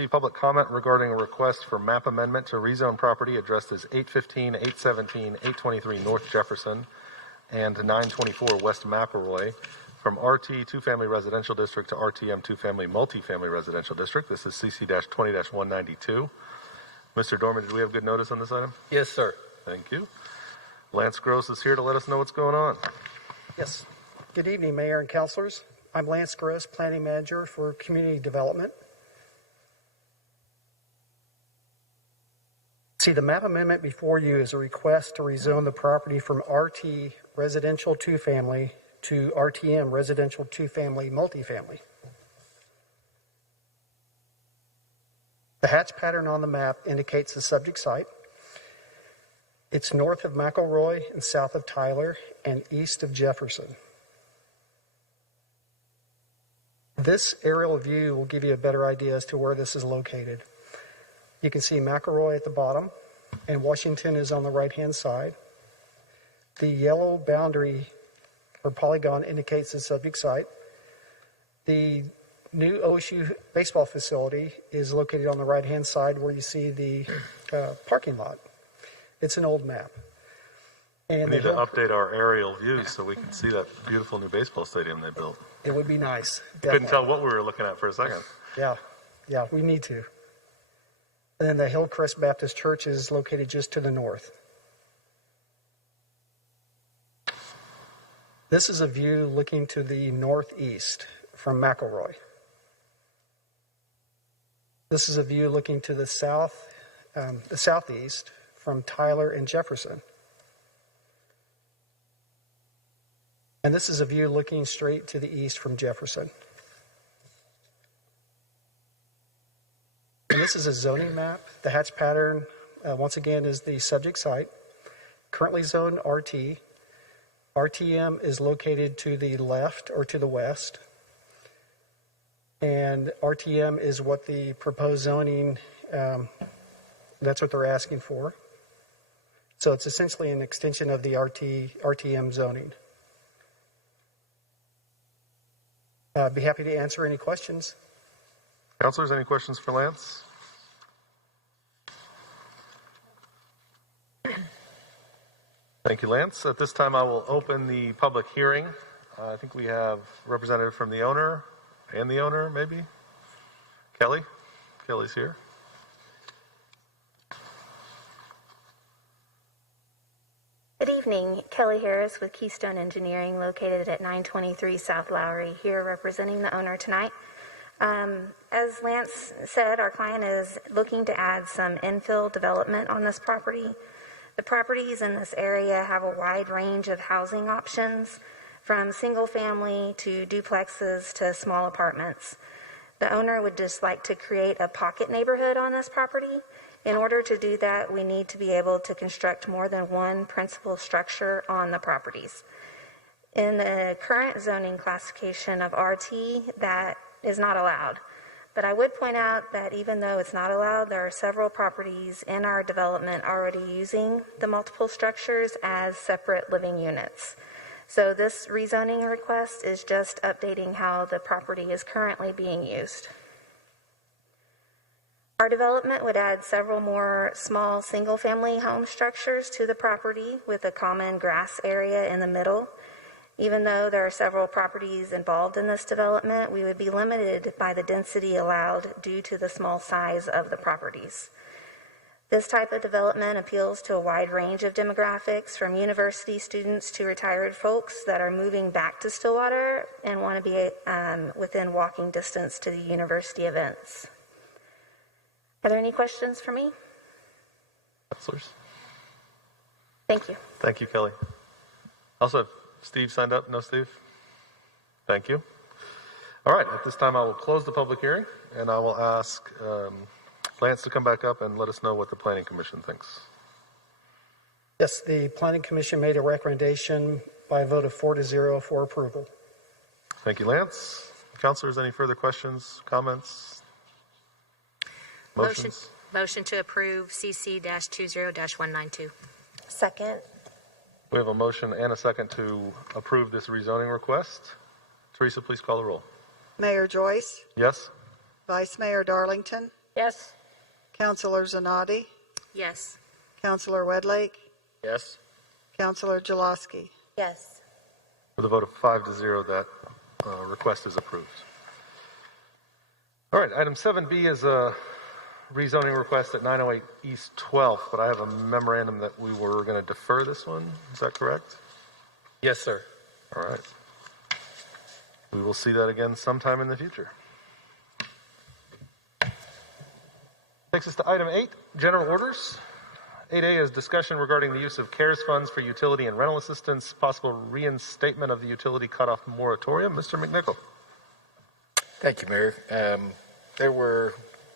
Public comment regarding a request for map amendment to rezone property addressed as 815, 817, 823 North Jefferson and 924 West McElroy from RT two-family residential district to RTM two-family multifamily residential district. This is CC-20-192. Mr. Dorman, did we have good notice on this item? Yes, sir. Thank you. Lance Gross is here to let us know what's going on. Yes. Good evening, Mayor and Councilors. I'm Lance Gross, Planning Manager for Community Development. See, the map amendment before you is a request to rezone the property from RT residential two-family to RTM residential two-family multifamily. The hatch pattern on the map indicates the subject site. It's north of McElroy and south of Tyler and east of Jefferson. This aerial view will give you a better idea as to where this is located. You can see McElroy at the bottom, and Washington is on the right-hand side. The yellow boundary or polygon indicates the subject site. The new OSU baseball facility is located on the right-hand side where you see the parking lot. It's an old map. And we need to update our aerial views so we can see that beautiful new baseball stadium they built. It would be nice. Couldn't tell what we were looking at for a second. Yeah, we need to. And then the Hillcrest Baptist Church is located just to the north. This is a view looking to the northeast from McElroy. This is a view looking to the southeast from Tyler and Jefferson. And this is a view looking straight to the east from Jefferson. And this is a zoning map. The hatch pattern, once again, is the subject site. Currently zoned RT. RTM is located to the left or to the west. And RTM is what the proposed zoning, that's what they're asking for. So it's essentially an extension of the RTM zoning. I'd be happy to answer any questions. Councilors, any questions for Lance? Thank you, Lance. At this time, I will open the public hearing. I think we have a representative from the owner and the owner, maybe? Kelly? Kelly's here. Good evening. Kelly Harris with Keystone Engineering, located at 923 South Lowry, here representing the owner tonight. As Lance said, our client is looking to add some infill development on this property. The properties in this area have a wide range of housing options, from single family to duplexes to small apartments. The owner would just like to create a pocket neighborhood on this property. In order to do that, we need to be able to construct more than one principal structure on the properties. In the current zoning classification of RT, that is not allowed. But I would point out that even though it's not allowed, there are several properties in our development already using the multiple structures as separate living units. So this rezoning request is just updating how the property is currently being used. Our development would add several more small single-family home structures to the property with a common grass area in the middle. Even though there are several properties involved in this development, we would be limited by the density allowed due to the small size of the properties. This type of development appeals to a wide range of demographics, from university students to retired folks that are moving back to Stillwater and want to be within walking distance to the university events. Are there any questions for me? Councilors? Thank you. Thank you, Kelly. Also, have Steve signed up? No, Steve? Thank you. All right, at this time I will close the public hearing, and I will ask Lance to come back up and let us know what the Planning Commission thinks. Yes, the Planning Commission made a recommendation by a vote of 4-0 for approval. Thank you, Lance. Councilors, any further questions, comments? Motions? Motion to approve CC-20-192. Second. We have a motion and a second to approve this rezoning request. Teresa, please call the roll. Mayor Joyce, Yes? Vice Mayor Darlington, Yes. Counselor Zanotti, Yes. Counselor Wedlake, Yes. Counselor Jaloski. Yes. With a vote of 5-0, that request is approved. All right, item 7B is a rezoning request at 908 East 12th, but I have a memorandum that we were going to defer this one. Is that correct? Yes, sir. All right. We will see that again sometime in the future. Takes us to item 8, general orders. 8A is discussion regarding the use of CARES funds for utility and rental assistance, possible reinstatement of the utility cutoff moratorium. Mr. McNichol. Thank you, Mayor. There were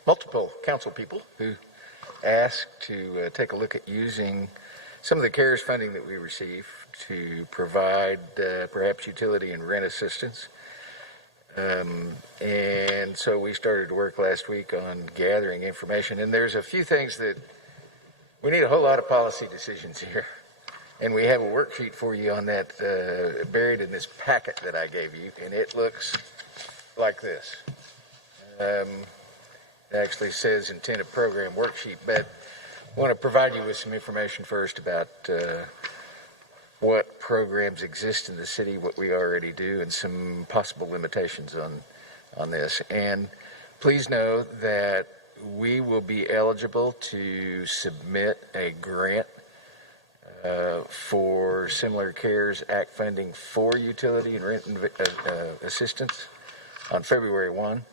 multiple council people who asked to take a look at using some of the CARES funding that we receive to provide perhaps utility and rent assistance. And so we started to work last week on gathering information. And there's a few things that we need a whole lot of policy decisions here. And we have a worksheet for you on that buried in this packet that I gave you. And it looks like this. It actually says intended program worksheet, but I want to provide you with some information first about what programs exist in the city, what we already do, and some possible limitations on this. And please know that we will be eligible to submit a grant for similar CARES Act funding for utility and rent assistance on February 1.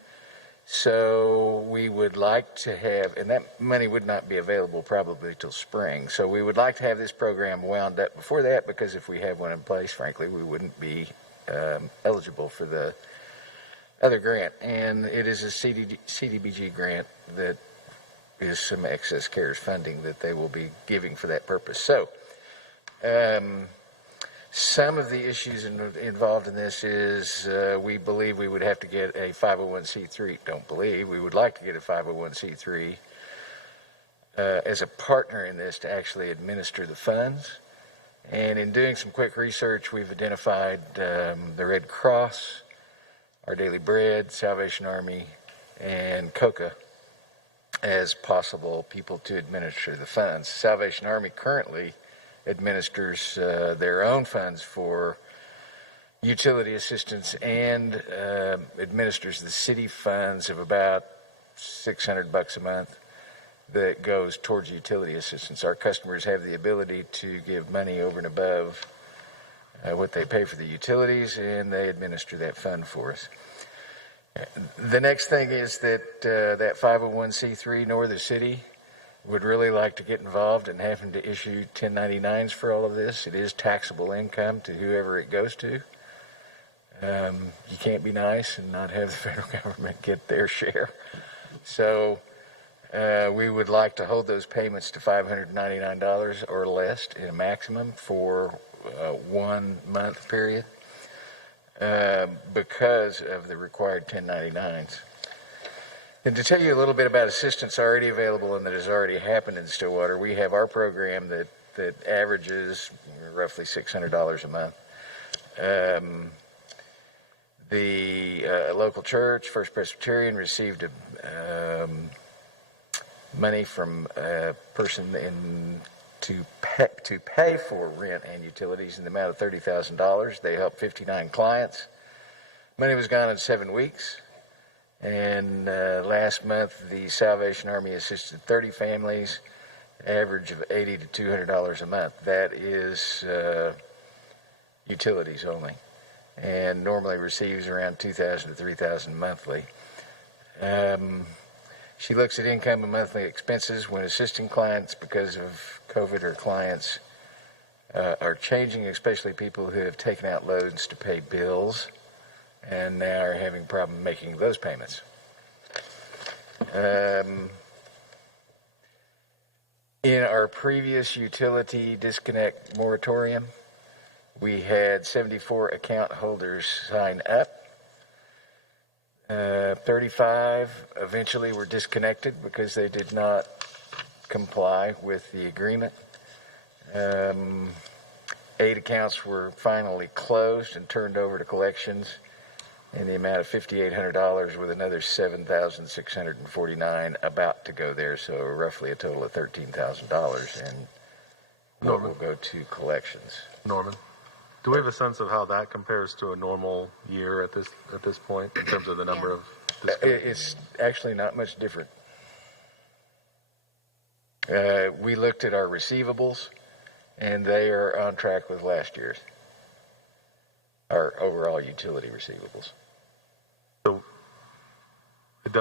So we would like to have, and that money would not be available probably till spring. So we would like to have this program wound up before that, because if we have one in place, frankly, we wouldn't be eligible for the other grant. And it is a CDBG grant that is some excess CARES funding that they will be giving for that purpose. So some of the issues involved in this is we believe we would have to get a 501c3. Don't believe. We would like to get a 501c3 as a partner in this to actually administer the funds. And in doing some quick research, we've identified the Red Cross, Our Daily Bread, Salvation Army, and COCA as possible people to administer the funds. Salvation Army currently administers their own funds for utility assistance and administers the city funds of about $600 a month that goes towards utility assistance. Our customers have the ability to give money over and above what they pay for the utilities, and they administer that fund for us. The next thing is that that 501c3 nor the city would really like to get involved in having to issue 1099s for all of this. It is taxable income to whoever it goes to. You can't be nice and not have the federal government get their share. So we would like to hold those payments to $599 or less in a maximum for a 1 month period because of the required 1099s. And to tell you a little bit about assistance already available and that has already happened in Stillwater, we have our program that averages roughly $600 a month. The local church, First Presbyterian, received money from a person to pay for rent and utilities in the amount of $30,000. They helped 59 clients. Money was gone in 7 weeks. And last month, the Salvation Army assisted 30 families, average of $80 to $200 a month. That is utilities only, and normally receives around $2,000 to $3,000 monthly. She looks at income and monthly expenses when assisting clients because of COVID. Her clients are changing, especially people who have taken out loans to pay bills and now are having a problem making those payments. In our previous utility disconnect moratorium, we had 74 account holders sign up. 35 eventually were disconnected because they did not comply with the agreement. 8 accounts were finally closed and turned over to collections. in the amount of $5,800 with another $7,649 about to go there, so roughly a total of $13,000, and what will go to collections. Norman, do we have a sense of how that compares to a normal year at this point in terms of the number of disputes? It's actually not much different. We looked at our receivables, and they are on track with last year's, our overall utility receivables. So it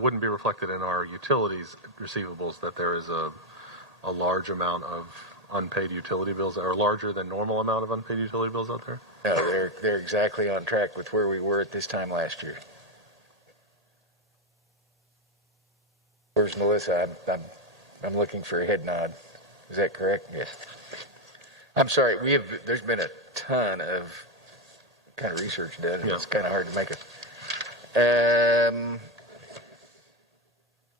wouldn't be reflected in our utilities receivables that there is a large amount of unpaid utility bills, or larger than normal amount of unpaid utility bills out there? No, they're exactly on track with where we were at this time last year. Where's Melissa? I'm looking for a head nod. Is that correct? Yes. I'm sorry. There's been a ton of kind of research done, and it's kind of hard to make it.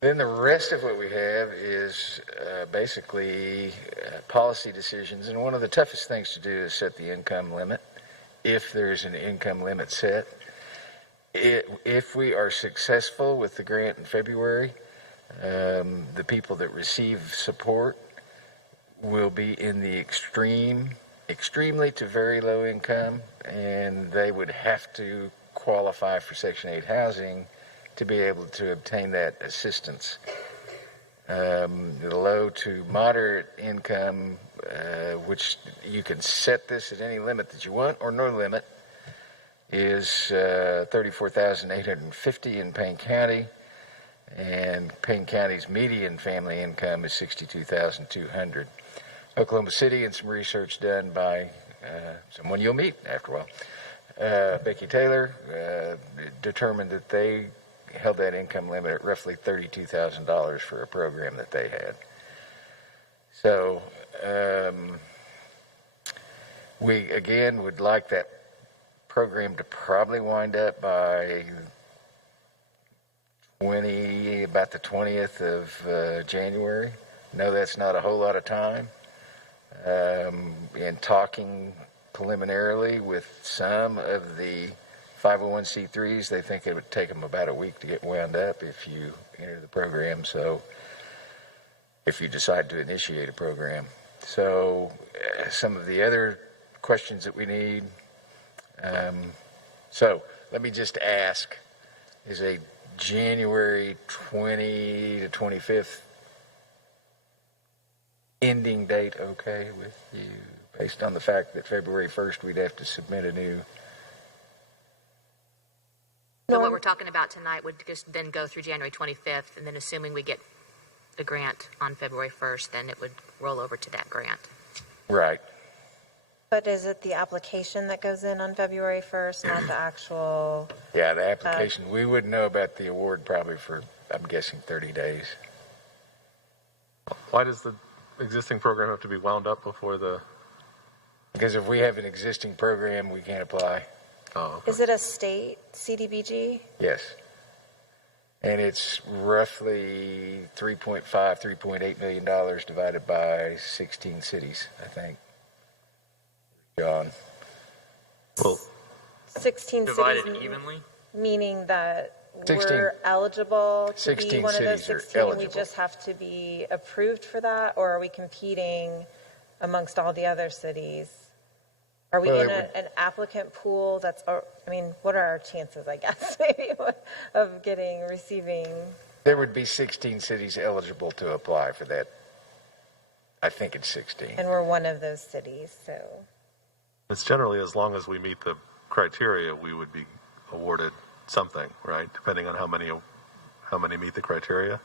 Then the rest of what we have is basically policy decisions, and one of the toughest things to do is set the income limit, if there's an income limit set. If we are successful with the grant in February, the people that receive support will be in the extremely to very low income, and they would have to qualify for Section 8 housing to be able to obtain that assistance. The low to moderate income, which you can set this at any limit that you want or no limit, is $34,850 in Payne County, and Payne County's median family income is $62,200. Oklahoma City, and some research done by someone you'll meet after a while, Becky Taylor, determined that they held that income limit at roughly $32,000 for a program that they had. So we, again, would like that program to probably wind up by about the 20th of January. No, that's not a whole lot of time. In talking preliminarily with some of the 501c3s, they think it would take them about a week to get wound up if you enter the program. So if you decide to initiate a program. So some of the other questions that we need. So let me just ask, is a January 20 to 25th ending date okay with you, based on the fact that February 1st we'd have to submit a new? So what we're talking about tonight would just then go through January 25th, and then assuming we get the grant on February 1st, then it would roll over to that grant. Right. But is it the application that goes in on February 1st, not the actual? Yeah, the application. We wouldn't know about the award probably for, I'm guessing, 30 days. Why does the existing program have to be wound up before the... Because if we have an existing program, we can't apply. Oh, okay. Is it a state CDBG? Yes. And it's roughly $3.8 million divided by 16 cities, I think. John. Well, 16 Divided cities, evenly? meaning that 16 we're eligible to be 16 one of those cities are 16, we eligible. just have to be approved for that, or are we competing amongst all the other cities? Are we Well, in an applicant pool that's, I mean, what are our chances, I guess, maybe, of receiving? There would be 16 cities eligible to apply for that. I think it's 16. And we're one of those cities, so. it's generally as long as we meet the criteria, we would be awarded something, right? Depending on how many meet the criteria.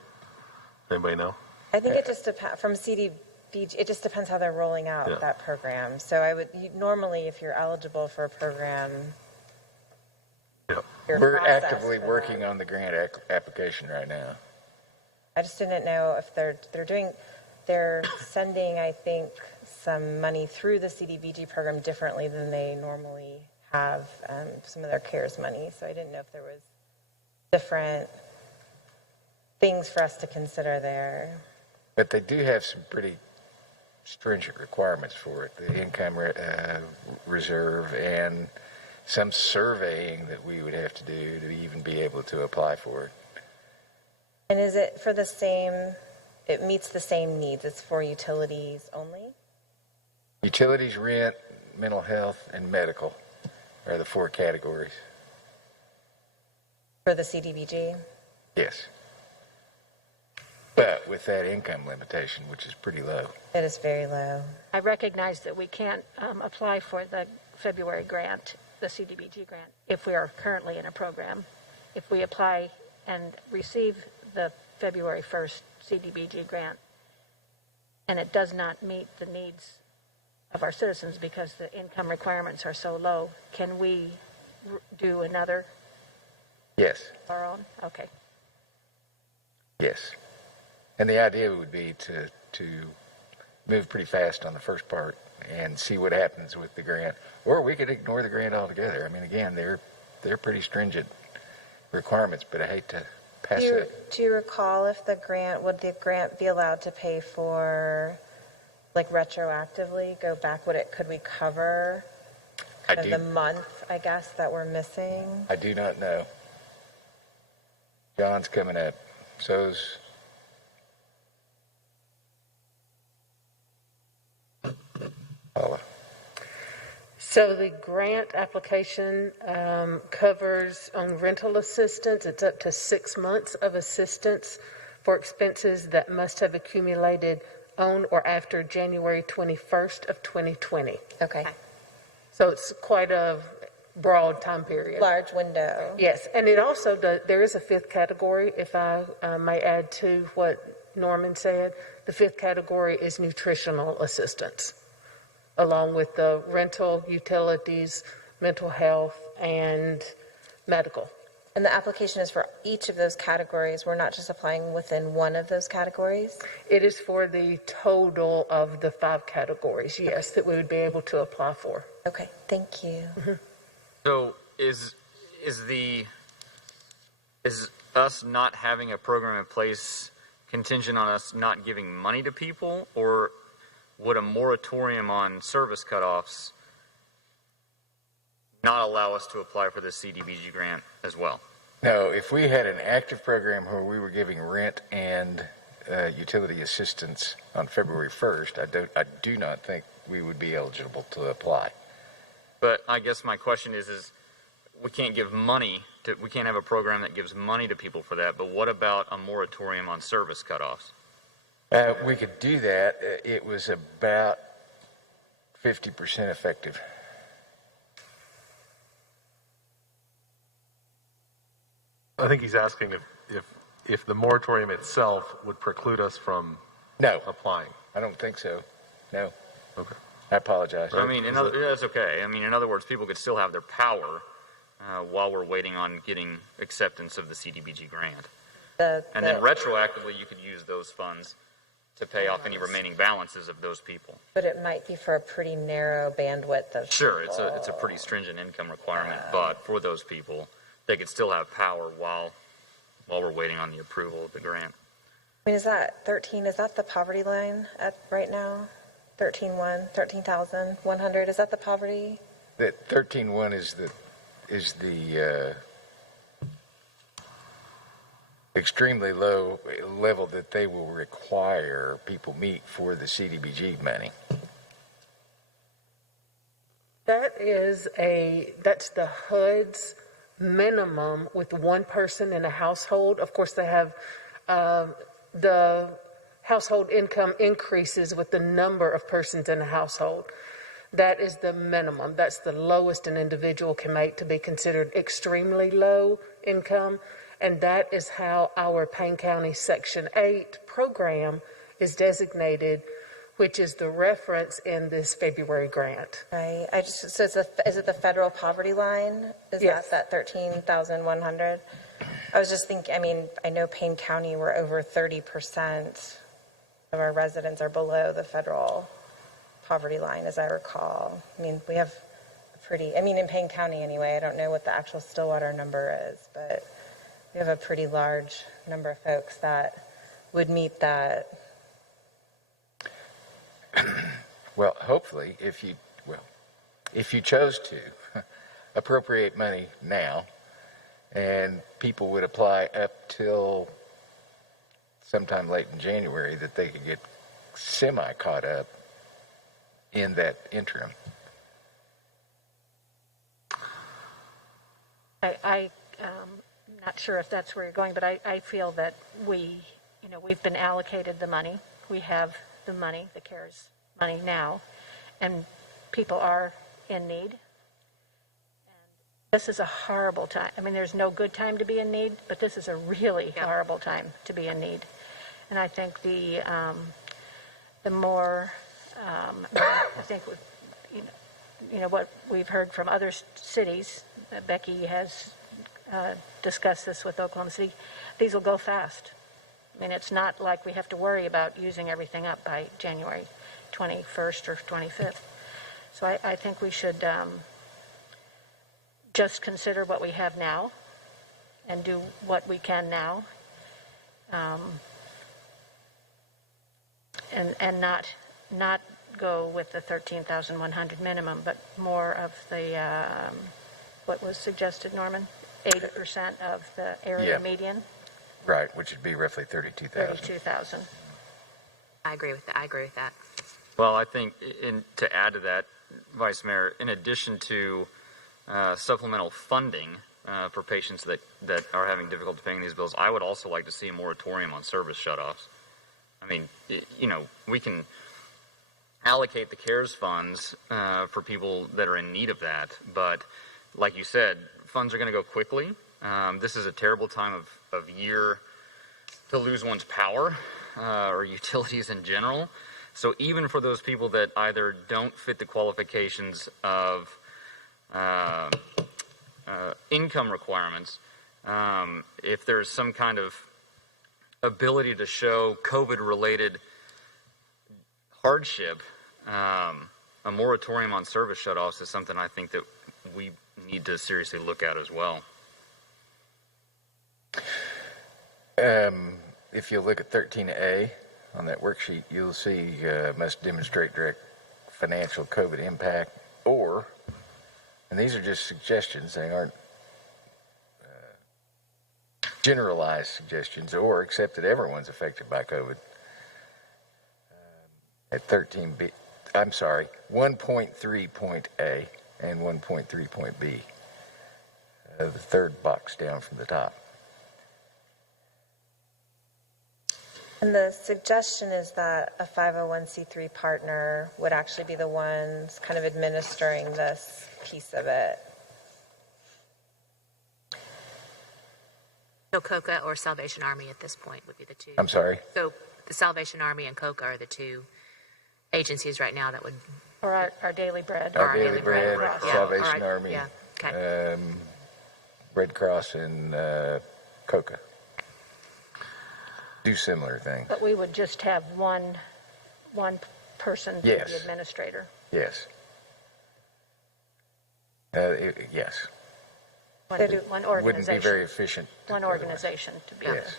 Anybody know? I think it just depends, from CDBG, it just depends how they're rolling out that program. So normally, if you're eligible for a program, We're actively working on the grant application right now. I just didn't know if they're sending, I think, some money through the CDBG program differently than they normally have some of their CARES money. So I didn't know if there was different things for us to consider there. But they do have some pretty stringent requirements for it, the income reserve and some surveying that we would have to do to even be able to apply for it. And is it for the same, it meets the same needs, it's for utilities only? Utilities, rent, mental health, and medical are the 4 categories. For the CDBG? Yes. But with that income limitation, which is pretty low. It is very low. I recognize that we can't apply for the February grant, the CDBG grant, if we are currently in a program. If we apply and receive the February 1st CDBG grant, and it does not meet the needs of our citizens because the income requirements are so low, can we do another? Yes. Our own? Okay. Yes. And the idea would be to move pretty fast on the first part and see what happens with the grant. Or we could ignore the grant altogether. I mean, again, they're pretty stringent requirements, but I hate to pass it. Do you recall if would the grant be allowed to pay for, like, retroactively, go back? Could we cover the month, I guess, that we're missing? I do not know. John's coming up. So's Paula. So the grant application covers on rental assistance, it's up to 6 months of assistance for expenses that must have accumulated on or after January 21st of 2020. Okay. So it's quite a broad time period. Large window. Yes, and it also does, there is a 5th category, if I may add to what Norman said. The 5th category is nutritional assistance, along with the rental, utilities, mental health, and medical. And the application is for each of those categories. We're not just applying within one of those categories? It is for the total of the 5 categories, yes, that we would be able to apply for. Okay, thank you. Mm-hmm. So is us not having a program in place contingent on us not giving money to people, or would a moratorium on service cutoffs not allow us to apply for the CDBG grant as well? No, if we had an active program where we were giving rent and utility assistance on February 1st, I do not think we would be eligible to apply. But I guess my question is we can't give money to, we can't have a program that gives money to people for that, but what about a moratorium on service cutoffs? We could do that. It was about 50% effective. I think he's asking if the moratorium itself would preclude us from applying. I don't think so. No. Okay. I apologize. I mean, that's okay. I mean, in other words, people could still have their power while we're waiting on getting acceptance of the CDBG grant. And then retroactively, you could use those funds to pay off any remaining balances of those people. But it might be for a pretty narrow bandwidth of Sure, it's a pretty stringent income requirement, but for those people, they could still have power while we're waiting on the approval of the grant. I mean, is that 13, is that the poverty line at right now? 13,100, is that the poverty? That 13.1 is the extremely low level that they will require people meet for the CDBG money. That's the HUD's minimum with one person in a household. Of course, they have the household income increases with the number of persons in a household. That is the minimum. That's the lowest an individual can make to be considered extremely low income. And that is how our Payne County Section 8 program is designated, which is the reference in this February grant. Right. So is it the federal poverty line? Is Yes. that 13,100? I was just thinking, I mean, I know Payne County, we're over 30% of our residents are below the federal poverty line, as I recall. I mean, we have in Payne County anyway, I don't know what the actual Stillwater number is, but we have a pretty large number of folks that would meet that. well, hopefully, if you chose to appropriate money now, and people would apply up till sometime late in January, that they could get semi caught up in that interim. I'm not sure if that's where you're going, but I feel that we've been allocated the money. We have the money, the CARES money now, and people are in need. This is a horrible time. I mean, there's no good time to be in need, but this is a really horrible time to be in need. And I think the more, I think, what we've heard from other cities, Becky has discussed this with Oklahoma City, these will go fast. I mean, it's not like we have to worry about using everything up by January 21st or 25th. So I think we should just consider what we have now and do what we can now, and not go with the 13,100 minimum, but more of the what was suggested, Norman, 80% of the area median. Right, which would be roughly 32,000. 32,000. I agree with that. Well, I think to add to that, Vice Mayor, in addition to supplemental funding for patients that are having difficulty paying these bills, I would also like to see a moratorium on service shutoffs. I mean, we can allocate the CARES funds for people that are in need of that, but like you said, funds are going to go quickly. This is a terrible time of year to lose one's power or utilities in general. So even for those people that either don't fit the qualifications of income requirements, if there's some kind of ability to show COVID-related hardship, a moratorium on service shutoffs is something I think that we need to seriously look at as well. If you look at 13A on that worksheet, you'll see must demonstrate direct financial COVID impact, or, and these are just suggestions, they aren't generalized suggestions, or accept that everyone's affected by COVID. At 13B, I'm sorry, 1.3 point A and 1.3 point B, the third box down from the top. And the suggestion is that a 501c3 partner would actually be the ones kind of administering this piece of it. So COCA or Salvation Army at this point would be the two. I'm sorry? So the Salvation Army and COCA are the two agencies right now that would... Or our Daily Bread. Our Daily Bread, Salvation Army, yeah. Okay. Red Cross, and COCA. Do similar things. But we would just have one person be Yes. the administrator. Yes. Yes. One organization. Wouldn't be very efficient. One organization to be Yes.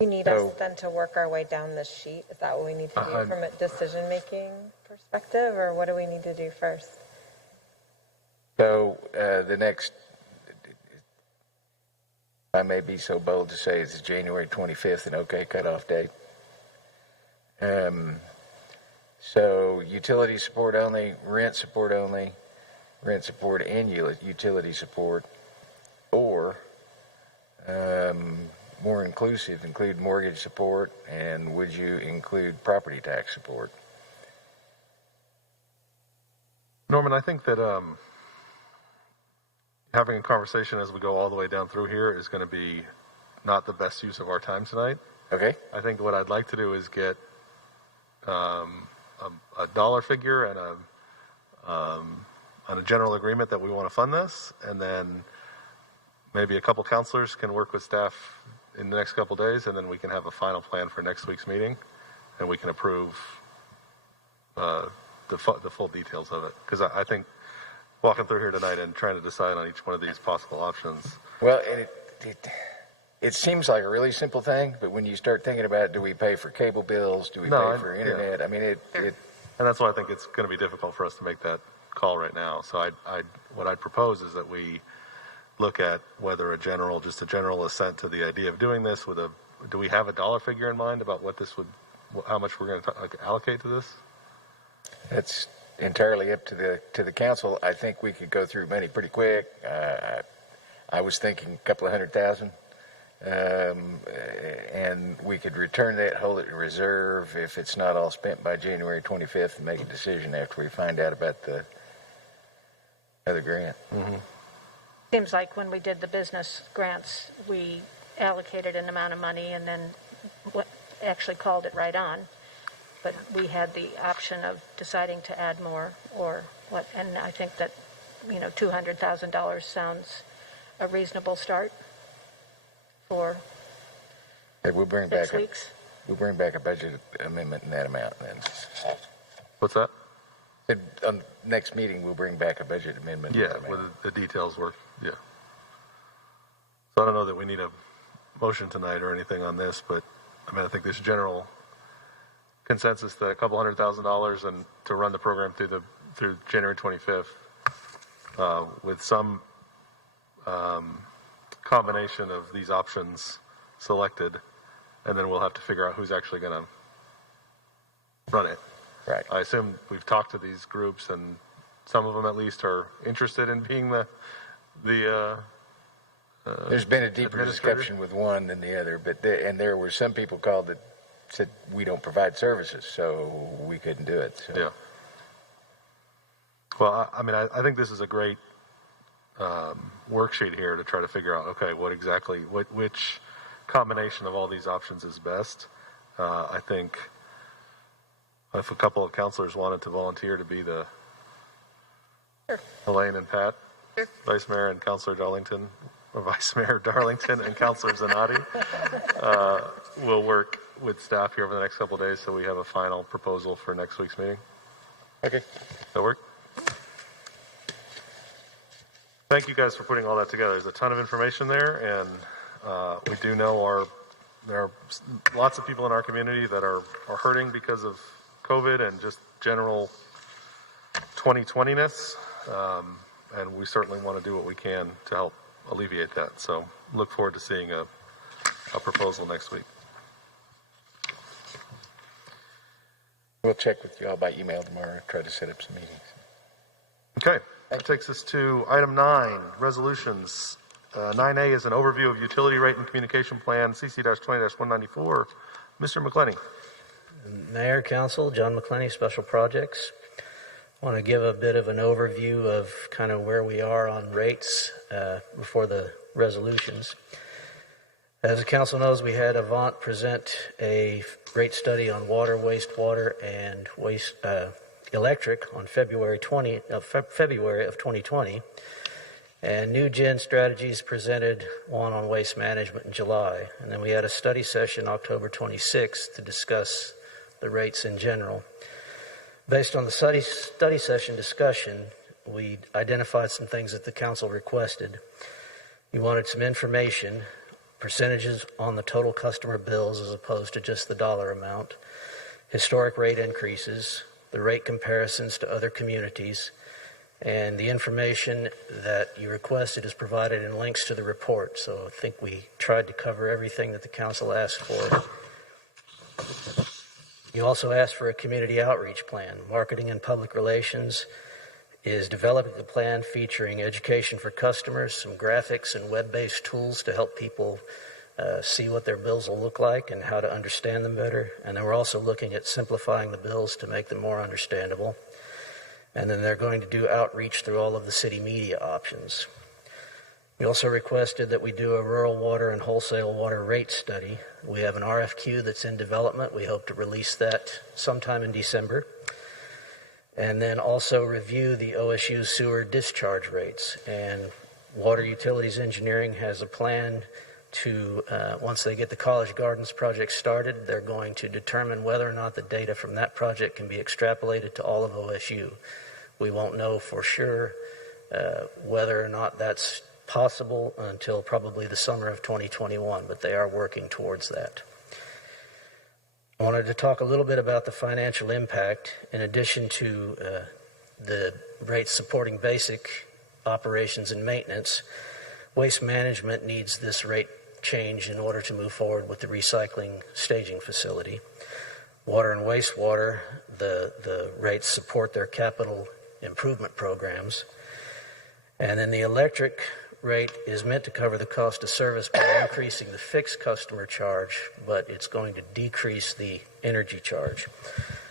You need us then to work our way down this sheet? Is that what we need to do from a decision-making perspective, or what do we need to do first? So the next, I may be so bold to say it's January 25th, an okay cutoff date. So utility support only, rent support only, rent support and utility support, or more inclusive, include mortgage support, and would you include property tax support? Norman, I think that having a conversation as we go all the way down through here is going to be not the best use of our time tonight. Okay. I think what I'd like to do is get a dollar figure and a general agreement that we want to fund this, and then maybe a couple counselors can work with staff in the next couple days, and then we can have a final plan for next week's meeting, and we can approve the full details of it. Because I think walking through here tonight and trying to decide on each one of these possible options. Well, it seems like a really simple thing, but when you start thinking about, do we pay for cable bills? Do we pay for internet? I mean, it. And that's why I think it's going to be difficult for us to make that call right now. So what I'd propose is that we look at whether just a general assent to the idea of doing this do we have a dollar figure in mind about how much we're going to allocate to this? That's entirely up to the council. I think we could go through money pretty quick. I was thinking a couple of $100,000, and we could return that, hold it in reserve if it's not all spent by January 25th, and make a decision after we find out about the other grant. Mm-hmm. Seems like when we did the business grants, we allocated an amount of money and then actually called it right on. But we had the option of deciding to add more or what, and I think that, $200,000 sounds a reasonable start for We'll bring 6 back weeks. We'll bring back a budget amendment in that amount then. What's that? On next meeting, we'll bring back a budget amendment. Yeah, with the details work. Yeah. So I don't know that we need a motion tonight or anything on this, but I think this general consensus that a couple $100,000 and to run the program through January 25th, with some combination of these options selected, and then we'll have to figure out who's actually going to run it. Right. I assume we've talked to these groups, and some of them at least are interested in being the There's been a deeper discussion with one than the other, but there were some people called that said we don't provide services, so we couldn't do it. So. Yeah. Well, I think this is a great worksheet here to try to figure out, okay, which combination of all these options is best. I think if a couple of counselors wanted to volunteer to be the Elaine and Pat, Vice Mayor and Councilor Darlington, or Vice Mayor Darlington and Councilor Zanotti, we'll work with staff here over the next couple of days so we have a final proposal for next week's meeting. Okay. That work? Thank you guys for putting all that together. There's a ton of information there, and we do know there are lots of people in our community that are hurting because of COVID and just general 2020-ness, and we certainly want to do what we can to help alleviate that. So look forward to seeing a proposal next week. We'll check with you all by email tomorrow, try to set up some meetings. Okay, that takes us to item 9, resolutions. 9A is an overview of utility rate and communication plan, CC-20-194. Mr. McClenny. Mayor, Council, John McClenny, Special Projects. I want to give a bit of an overview of kind of where we are on rates before the resolutions. As the Council knows, we had Avant present a rate study on water, wastewater, and electric on February of 2020. And New Gen Strategies presented one on waste management in July. And then we had a study session October 26th to discuss the rates in general. Based on the study session discussion, we identified some things that the Council requested. We wanted some information, percentages on the total customer bills as opposed to just the dollar amount, historic rate increases, the rate comparisons to other communities, and the information that you requested is provided in links to the report. So I think we tried to cover everything that the Council asked for. You also asked for a community outreach plan. Marketing and Public Relations is developing a plan featuring education for customers, some graphics and web-based tools to help people see what their bills will look like and how to understand them better. And then we're also looking at simplifying the bills to make them more understandable. And then they're going to do outreach through all of the city media options. We also requested that we do a rural water and wholesale water rate study. We have an RFQ that's in development. We hope to release that sometime in December. And then also review the OSU sewer discharge rates. And Water Utilities Engineering has a plan to, once they get the College Gardens project started, they're going to determine whether or not the data from that project can be extrapolated to all of OSU. We won't know for sure whether or not that's possible until probably the summer of 2021, but they are working towards that. I wanted to talk a little bit about the financial impact. In addition to the rates supporting basic operations and maintenance, Waste Management needs this rate change in order to move forward with the recycling staging facility. Water and wastewater, the rates support their capital improvement programs. And then the electric rate is meant to cover the cost of service by increasing the fixed customer charge, but it's going to decrease the energy charge.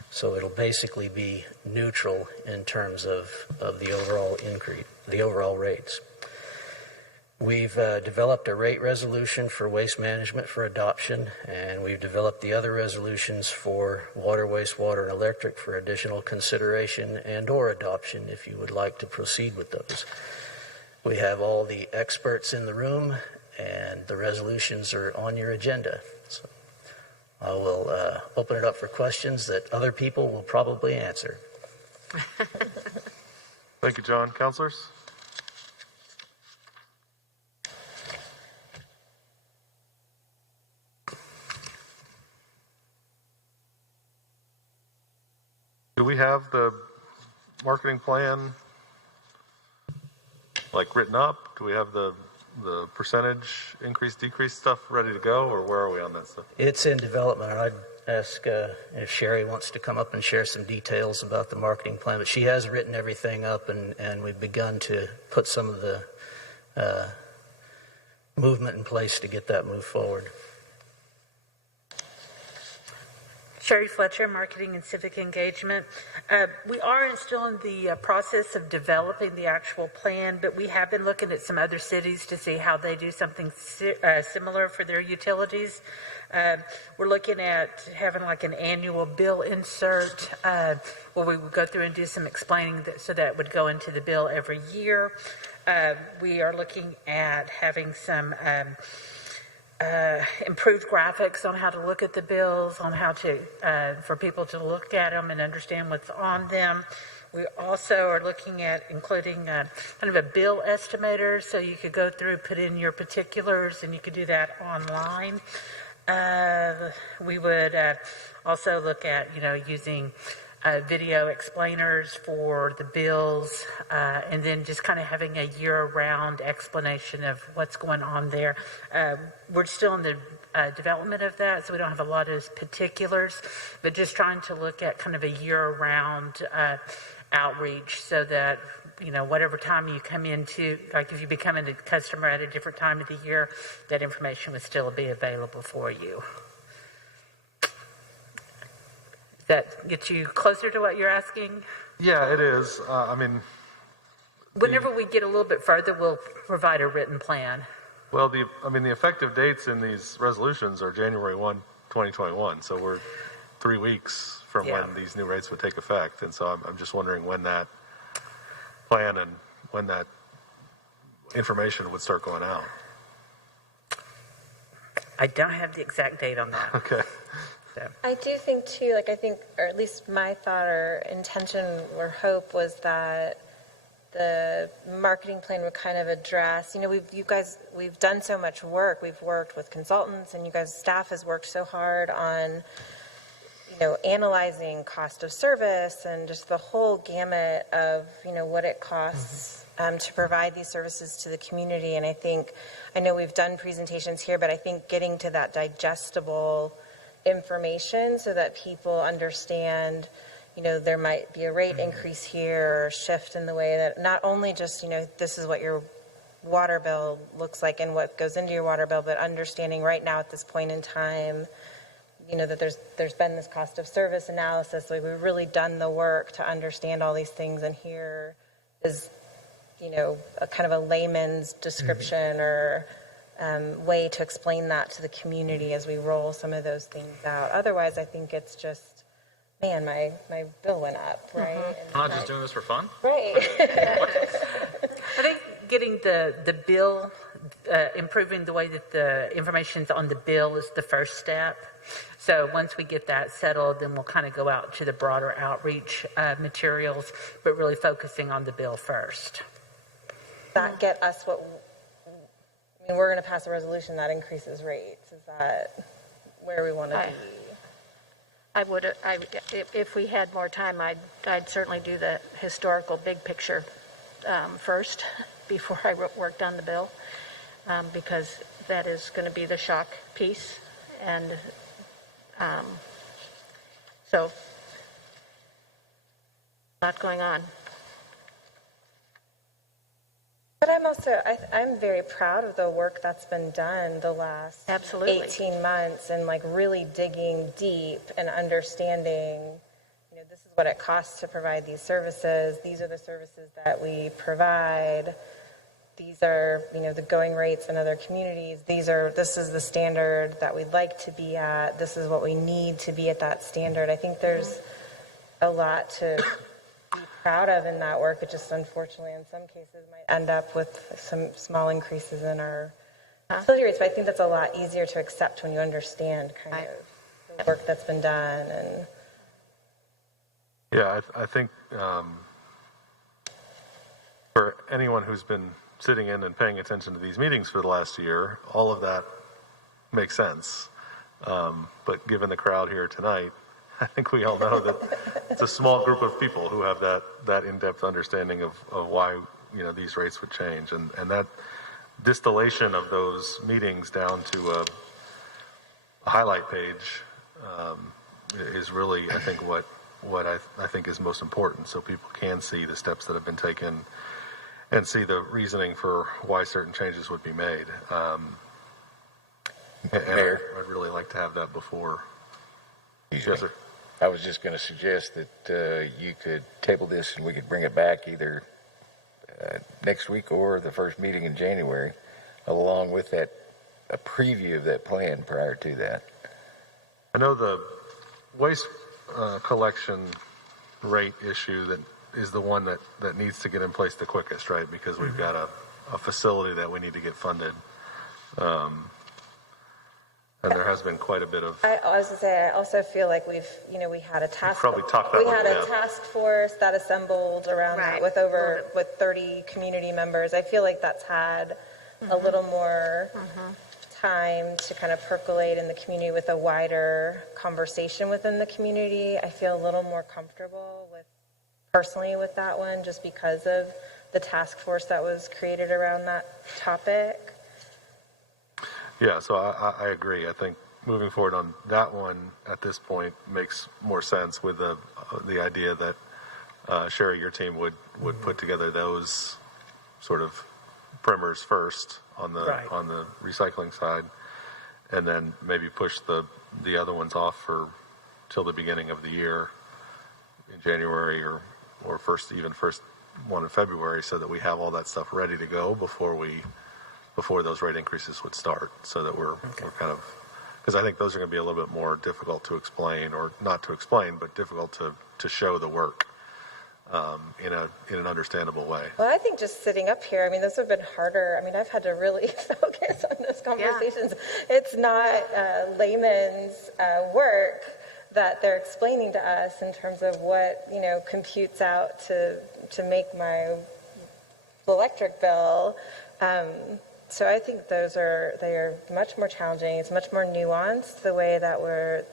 So it'll basically be neutral in terms of the overall increase, the overall rates. We've developed a rate resolution for Waste Management for adoption, and we've developed the other resolutions for water, wastewater, and electric for additional consideration and or adoption if you would like to proceed with those. We have all the experts in the room, and the resolutions are on your agenda. So I will open it up for questions that other people will probably answer. Thank you, John. Councilors? Do we have the marketing plan like written up? Do we have the percentage increase, decrease stuff ready to go, or where are we on that stuff? It's in development, and I'd ask if Sherry wants to come up and share some details about the marketing plan. But she has written everything up, and we've begun to put some of the movement in place to get that moved forward. Sherry Fletcher, Marketing and Civic Engagement. We are still in the process of developing the actual plan, but we have been looking at some other cities to see how they do something similar for their utilities. We're looking at having like an annual bill insert where we would go through and do some explaining so that would go into the bill every year. We are looking at having some improved graphics on how to look at the bills, on how to for people to look at them and understand what's on them. We also are looking at including kind of a bill estimator, so you could go through, put in your particulars, and you could do that online. We would also look at, using video explainers for the bills, and then just kind of having a year-round explanation of what's going on there. We're still in the development of that, so we don't have a lot of particulars, but just trying to look at kind of a year-round outreach so that, whatever time you come into, like if you become a customer at a different time of the year, that information would still be available for you. That get you closer to what you're asking? Yeah, it is. Whenever we get a little bit further, we'll provide a written plan. Well, the effective dates in these resolutions are January 1, 2021. So we're 3 weeks from when these new rates would take effect. And so I'm just wondering when that plan and when that information would start going out. I don't have the exact date on that. Okay. I do think too, or at least my thought or intention or hope was that the marketing plan would kind of address, we've done so much work. We've worked with consultants, and you guys' staff has worked so hard on, analyzing cost of service and just the whole gamut of, what it costs to provide these services to the community. And I know we've done presentations here, but I think getting to that digestible information so that people understand, there might be a rate increase here or shift in the way that not only just, this is what your water bill looks like and what goes into your water bill, but understanding right now at this point in time, that there's been this cost of service analysis. We've really done the work to understand all these things, and here is, a kind of a layman's description or way to explain that to the community as we roll some of those things out. Otherwise, I think it's just, man, my bill went up, right? I'm not just doing this for fun? Right. I think getting the bill, improving the way that the information's on the bill is the first step. So once we get that settled, then we'll kind of go out to the broader outreach materials, but really focusing on the bill first. That get us what I mean, we're going to pass a resolution that increases rates. Is that where we want to be? If we had more time, I'd certainly do the historical big picture first before I worked on the bill, because that is going to be the shock piece. And so, a lot going on. But I'm very proud of the work that's been done the last 18 months and like really digging deep and understanding, you know, this is what it costs to provide these services. These are the services that we provide. These are, you know, the going rates in other communities. This is the standard that we'd like to be at. This is what we need to be at that standard. I think there's a lot to be proud of in that work. It just unfortunately in some cases might end up with some small increases in our utility rates, but I think that's a lot easier to accept when you understand kind of the work that's been done. And yeah, I think for anyone who's been sitting in and paying attention to these meetings for the last year, all of that makes sense. But given the crowd here tonight, I think we all know that it's a small group of people who have that in-depth understanding of why, you know, these rates would change, and that distillation of those meetings down to a highlight page is really, I think, what I think is most important, so people can see the steps that have been taken and see the reasoning for why certain changes would be made. And I'd really like to have that before. Yes, sir. I was just going to suggest that you could table this and we could bring it back either next week or the first meeting in January, along with a preview of that plan prior to that. I know the waste collection rate issue that is the one that needs to get in place the quickest, right? Because we've got a facility that we need to get funded. And there has been quite a bit of. I was going to say, I also feel like we had a task. Probably talked that we had one, a task force that assembled around that with with 30 community members. I feel like that's had a little more time to kind of percolate in the community with a wider conversation within the community. I feel a little more comfortable personally with that one, just because of the task force that was created around that topic. Yeah, so I agree. I think moving forward on that one at this point makes more sense with the idea that Sherry, your team would put together those sort of primers first on the recycling side, and then maybe push the other ones off till the beginning of the year in January or first one in February, so that we have all that stuff ready to go before those rate increases would start, so that we're kind of, because I think those are going to be a little bit more difficult to explain, or not to explain, but difficult to show the work in an understandable way. Well, I think just sitting up here, I mean, those have been harder. I mean, I've had to really focus on those conversations. Yeah. It's not layman's work that they're explaining to us in terms of what, you know, computes out to make my electric bill. So I think they are much more challenging. It's much more nuanced the way that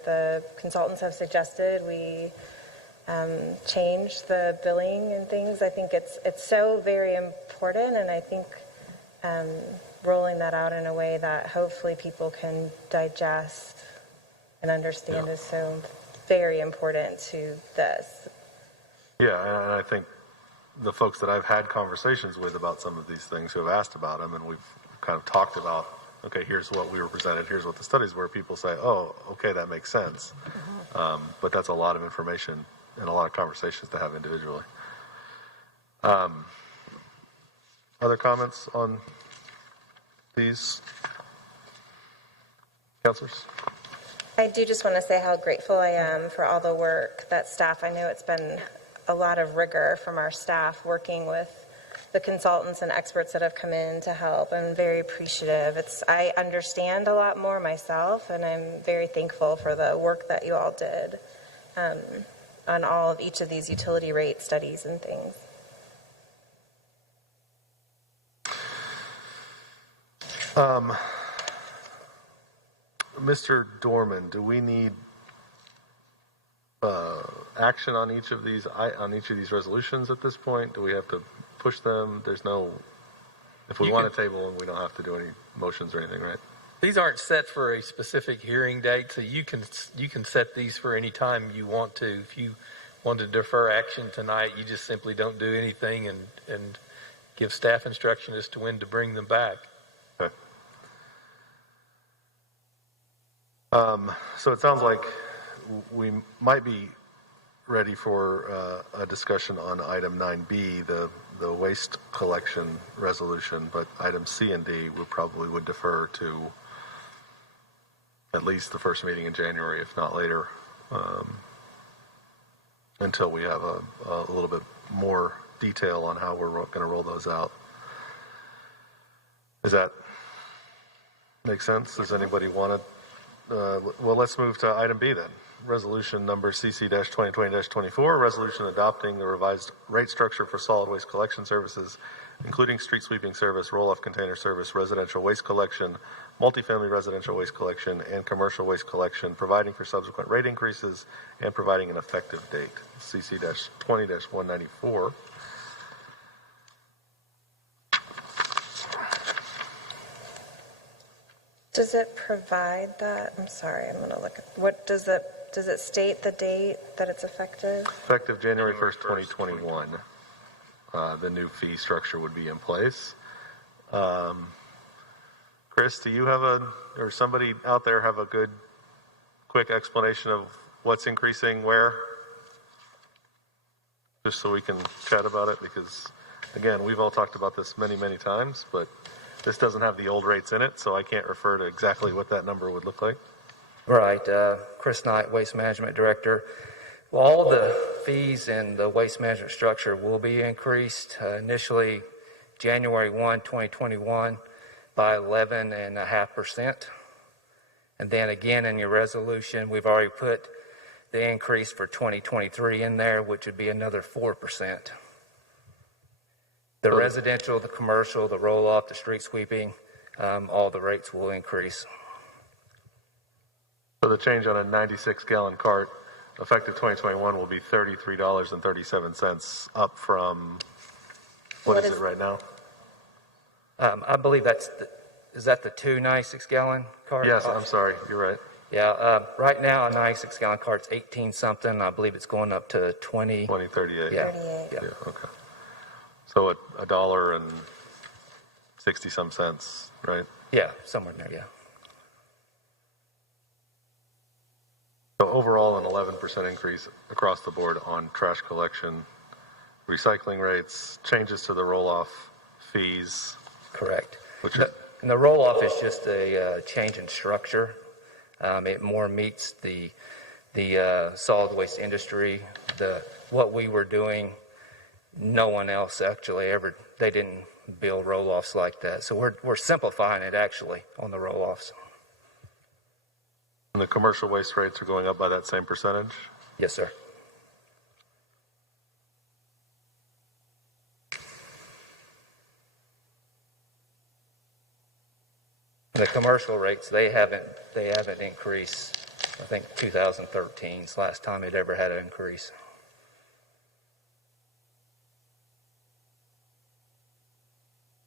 the consultants have suggested we change the billing and things. I think it's so very important, and I think rolling that out in a way that hopefully people can digest and understand is so very important to this. Yeah, and I think the folks that I've had conversations with about some of these things who have asked about them, and we've kind of talked about, okay, here's what we were presented, here's what the studies were, people say, oh, okay, that makes sense. But that's a lot of information and a lot of conversations to have individually. Other comments on these? Councilors? I do just want to say how grateful I am for all the work that staff, I know it's been a lot of rigor from our staff working with the consultants and experts that have come in to help. I'm very appreciative. I understand a lot more myself, and I'm very thankful for the work that you all did on all of each of these utility rate studies and things. Mr. Dorman, do we need action on each of these resolutions at this point? Do we have to push them? There's no, if we want to table them, we don't have to do any motions or anything, right? These aren't set for a specific hearing date, so you can set these for any time you want to. If you want to defer action tonight, you just simply don't do anything and give staff instruction as to when to bring them back. Okay. So it sounds like we might be ready for a discussion on item 9B, the waste collection resolution, but item C and D we probably would defer to at least the first meeting in January, if not later, until we have a little bit more detail on how we're going to roll those out. Does that make sense? Does anybody want to? Well, let's move to item B then. Resolution number CC-2020-24, resolution adopting the revised rate structure for solid waste collection services, including street sweeping service, roll-off container service, residential waste collection, multifamily residential waste collection, and commercial waste collection, providing for subsequent rate increases and providing an effective date. CC-20-194. Does it provide that? I'm sorry, I'm going to look at, what does it state the date that it's effective? Effective January 1st, 2021. The new fee structure would be in place. Chris, do you have or somebody out there have a good, quick explanation of what's increasing where? Just so we can chat about it, because, again, we've all talked about this many, many times, but this doesn't have the old rates in it, so I can't refer to exactly what that number would look like. Right. Chris Knight, Waste Management Director. Well, all the fees in the waste management structure will be increased. Initially, January 1, 2021, by 11.5%. And then again in your resolution, we've already put the increase for 2023 in there, which would be another 4%. The residential, the commercial, the roll-off, the street sweeping, all the rates will increase. So the change on a 96-gallon cart, effective 2021, will be $33.37, up from, what is it right now? I believe is that the 2 96-gallon carts? Yes, I'm sorry, you're right. Yeah, right now a 96-gallon cart's 18-something. I believe it's going up to 20. 2038. Yeah. 38. Yeah, okay. So $1.60 cents, right? Yeah, somewhere in there, yeah. So overall, an 11% increase across the board on trash collection, recycling rates, changes to the roll-off fees. Correct. And the roll-off is just a change in structure. It more meets the solid waste industry. What we were doing, no one else actually they didn't build roll-offs like that. So we're simplifying it actually on the roll-offs. And the commercial waste rates are going up by that same percentage? Yes, sir. The commercial rates, they haven't increased. I think 2013 is the last time it ever had an increase.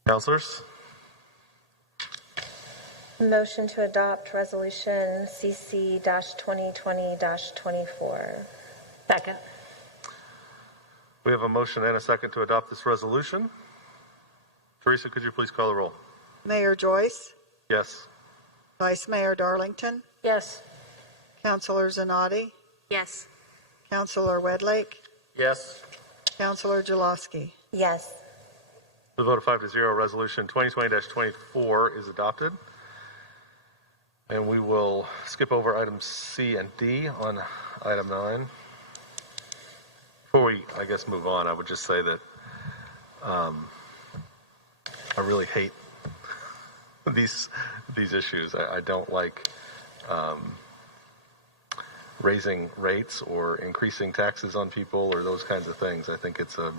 Councilors? Motion to adopt resolution CC-2020-24. Second. We have a motion and a second to adopt this resolution. Teresa, could you please call the roll? Mayor Joyce, Yes. Vice Mayor Darlington, Yes. Councilor Zanotti, Yes. Councilor Wedlake, Yes. Councilor Jaloski. Yes. The vote of 5-0, resolution 2020-24 is adopted. And we will skip over items C and D on item 9. Before we, I guess, move on, I would just say that I really hate these issues. I don't like raising rates or increasing taxes on people or those kinds of things. I think it's a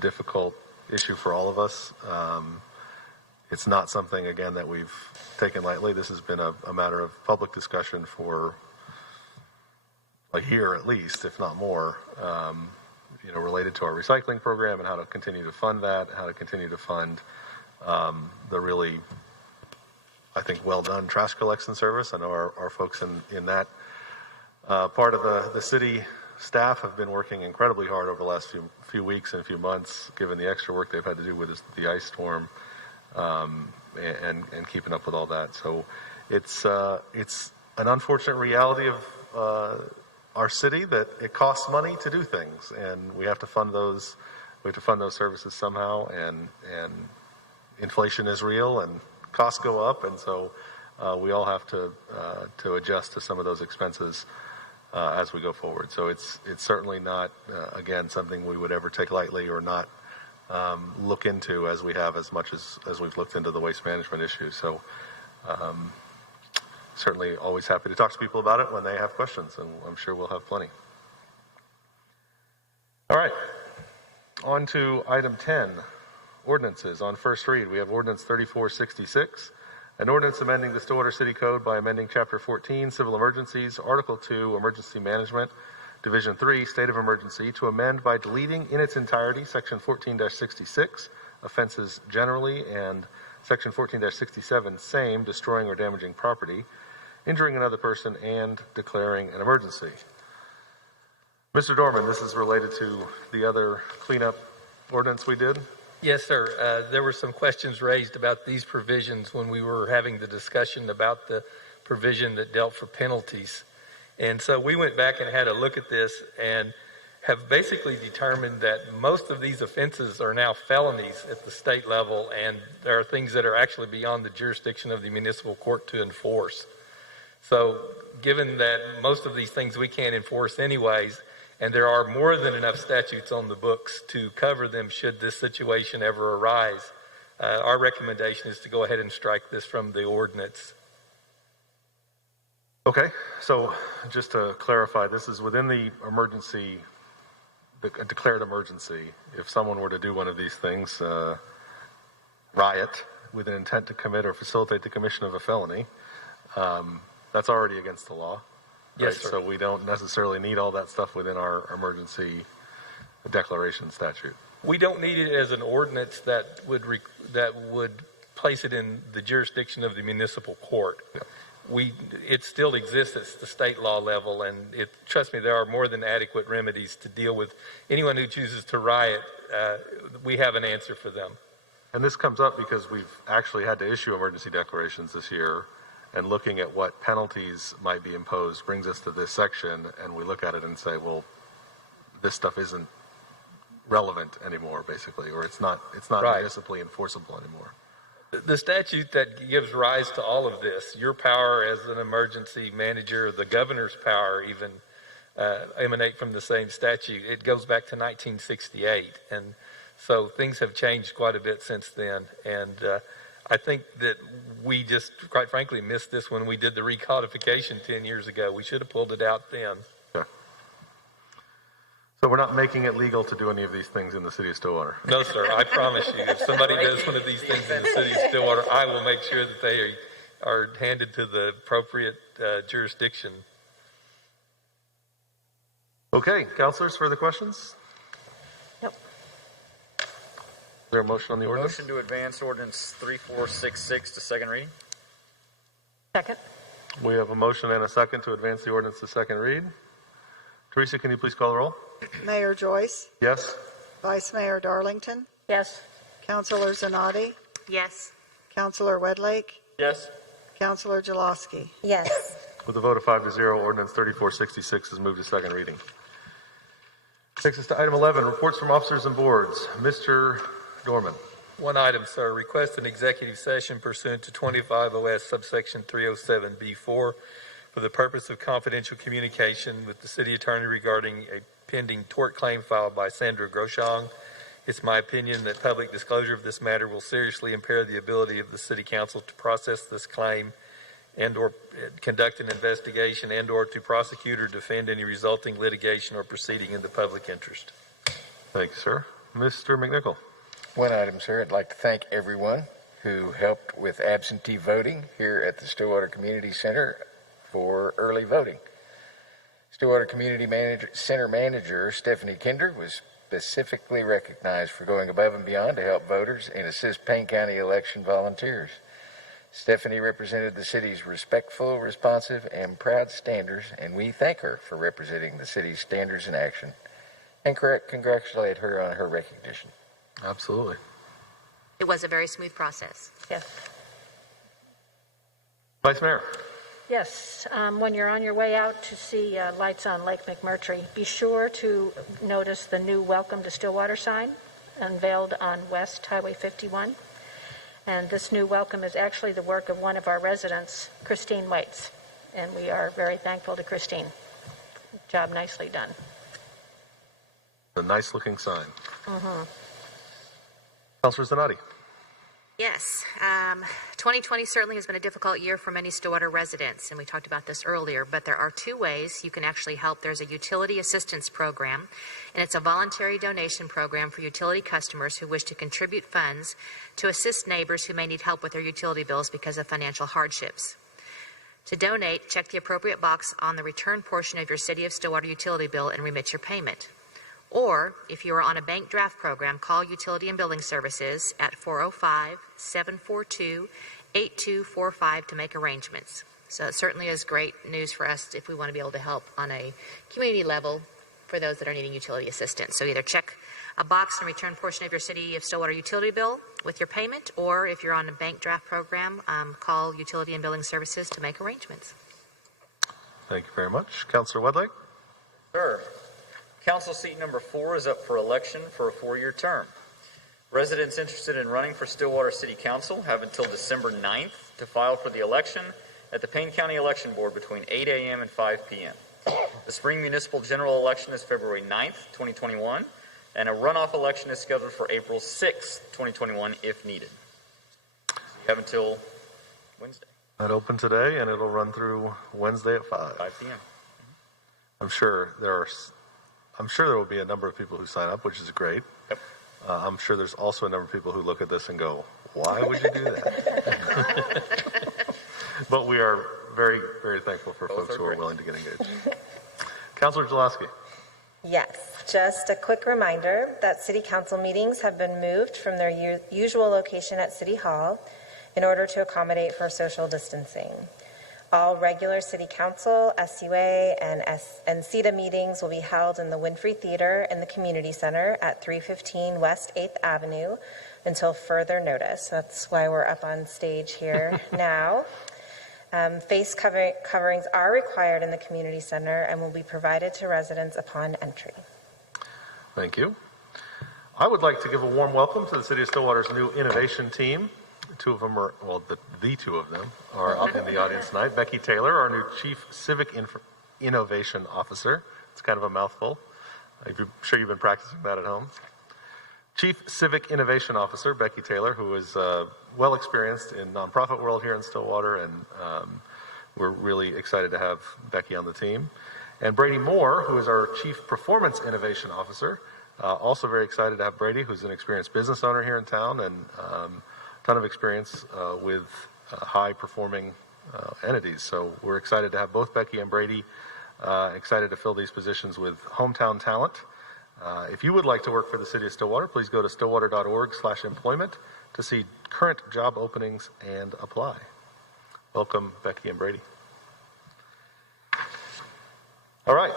difficult issue for all of us. it's not something, again, that we've taken lightly. This has been a matter of public discussion for a year at least, if not more, related to our recycling program and how to continue to fund that, how to continue to fund the really, I think, well done trash collection service. I know our folks in that part of the city staff have been working incredibly hard over the last few weeks and few months, given the extra work they've had to do with the ice storm and keeping up with all that. So it's an unfortunate reality of our city that it costs money to do things, and we have to fund those. We have to fund those services somehow, and inflation is real, and costs go up, and so we all have to adjust to some of those expenses as we go forward. So it's certainly not, again, something we would ever take lightly or not look into as we have as much as we've looked into the waste management issue. So certainly always happy to talk to people about it when they have questions, and I'm sure we'll have plenty. All right, on to item 10, ordinances on first read. We have ordinance 3466, an ordinance amending the Stillwater City Code by amending Chapter 14, Civil Emergencies, Article 2, Emergency Management, Division 3, State of Emergency, to amend by deleting in its entirety Section 14-66, offenses generally, and Section 14-67, same, destroying or damaging property, injuring another person, and declaring an emergency. Mr. Dorman, this is related to the other cleanup ordinance we did? Yes, sir. There were some questions raised about these provisions when we were having the discussion about the provision that dealt for penalties. And so we went back and had a look at this and have basically determined that most of these offenses are now felonies at the state level, and there are things that are actually beyond the jurisdiction of the municipal court to enforce. So given that most of these things we can't enforce anyways, and there are more than enough statutes on the books to cover them should this situation ever arise, our recommendation is to go ahead and strike this from the ordinance. Okay, so just to clarify, this is within the emergency, the declared emergency. If someone were to do one of these things, riot with an intent to commit or facilitate the commission of a felony, that's already against the law. Yes, right? sir. So we don't necessarily need all that stuff within our emergency declaration statute. We don't need it as an ordinance that would place it in the jurisdiction of the municipal court. Yeah. It still exists at the state law level, and trust me, there are more than adequate remedies to deal with anyone who chooses to riot. We have an answer for them. And this comes up because we've actually had to issue emergency declarations this year, and looking at what penalties might be imposed brings us to this section, and we look at it and say, well, this stuff isn't relevant anymore, basically, or it's not right. municipally enforceable anymore. The statute that gives rise to all of this, your power as an emergency manager, the governor's power even, emanate from the same statute. It goes back to 1968, and so things have changed quite a bit since then, and I think that we just, quite frankly, missed this when we did the recodification 10 years ago. We should have pulled it out then. Okay. So we're not making it legal to do any of these things in the city of Stillwater? No, sir. I promise you. If somebody does one of these things in the city of Stillwater, I will make sure that they are handed to the appropriate jurisdiction. Okay. Councilors, further questions? Nope. Is there a motion on the ordinance? Motion to advance ordinance 3466 to second reading. Second. We have a motion and a second to advance the ordinance to second read. Teresa, can you please call the roll? Mayor Joyce, Yes. Vice Mayor Darlington, Yes. Councilor Zanotti, Yes. Councilor Wedlake, Yes. Councilor Jaloski. Yes. With a vote of 5-0, ordinance 3466 is moved to second reading. Takes us to item 11, reports from officers and boards. Mr. Dorman. One item, sir. Request an executive session pursuant to 25 OS subsection 307B4 for the purpose of confidential communication with the city attorney regarding a pending tort claim filed by Sandra Groshong. It's my opinion that public disclosure of this matter will seriously impair the ability of the city council to process this claim and or conduct an investigation and or to prosecute or defend any resulting litigation or proceeding in the public interest. Thank you, sir. Mr. McNichol. One item, sir. I'd like to thank everyone who helped with absentee voting here at the Stillwater Community Center for early voting. Stillwater Community Center Manager Stephanie Kinder was specifically recognized for going above and beyond to help voters and assist Payne County election volunteers. Stephanie represented the city's respectful, responsive, and proud standards, and we thank her for representing the city's standards in action and congratulate her on her recognition. Absolutely. It was a very smooth process. Yes. Vice Mayor. Yes, when you're on your way out to see lights on Lake McMurtry, be sure to notice the new Welcome to Stillwater sign unveiled on West Highway 51. And this new welcome is actually the work of one of our residents, Christine Waits. And we are very thankful to Christine. Job nicely done. A nice looking sign. Mm-hmm. Councilor Zanotti. Yes, 2020 certainly has been a difficult year for many Stillwater residents, and we talked about this earlier, but there are two ways you can actually help. There's a utility assistance program, and it's a voluntary donation program for utility customers who wish to contribute funds to assist neighbors who may need help with their utility bills because of financial hardships. To donate, check the appropriate box on the return portion of your City of Stillwater utility bill and remit your payment. Or, if you are on a bank draft program, call Utility and Billing Services at 405-742-8245 to make arrangements. So it certainly is great news for us if we want to be able to help on a community level for those that are needing utility assistance. So either check a box and return portion of your City of Stillwater utility bill with your payment, or if you're on a bank draft program, call Utility and Billing Services to make arrangements. Thank you very much. Councilor Wedlake. Sure. Council seat number 4 is up for election for a 4-year term. Residents interested in running for Stillwater City Council have until December 9th to file for the election at the Payne County Election Board between 8 a.m. and 5 p.m. The spring municipal general election is February 9th, 2021, and a runoff election is scheduled for April 6th, 2021, if needed. So you have until Wednesday. That opened today, and it'll run through Wednesday at 5 p.m. I'm sure there will be a number of people who sign up, which is great. Yep. I'm sure there's also a number of people who look at this and go, why would you do that? But we are very, very thankful for folks who are willing to get engaged. Councilor Jaloski. Yes, just a quick reminder that City Council meetings have been moved from their usual location at City Hall in order to accommodate for social distancing. All regular City Council, SUA, and SEDA meetings will be held in the Winfrey Theater in the Community Center at 315 West 8th Avenue until further notice. That's why we're up on stage here now. Face coverings are required in the Community Center and will be provided to residents upon entry. Thank you. I would like to give a warm welcome to the City of Stillwater's new innovation team. Two of them are, well, the two of them are up in the audience tonight. Becky Taylor, our new Chief Civic Innovation Officer. It's kind of a mouthful. I'm sure you've been practicing that at home. Chief Civic Innovation Officer, Becky Taylor, who is well experienced in nonprofit world here in Stillwater, and we're really excited to have Becky on the team. And Brady Moore, who is our Chief Performance Innovation Officer. Also very excited to have Brady, who's an experienced business owner here in town and ton of experience with high-performing entities. So we're excited to have both Becky and Brady, excited to fill these positions with hometown talent. If you would like to work for the City of Stillwater, please go to stillwater.org/employment to see current job openings and apply. Welcome, Becky and Brady. All right.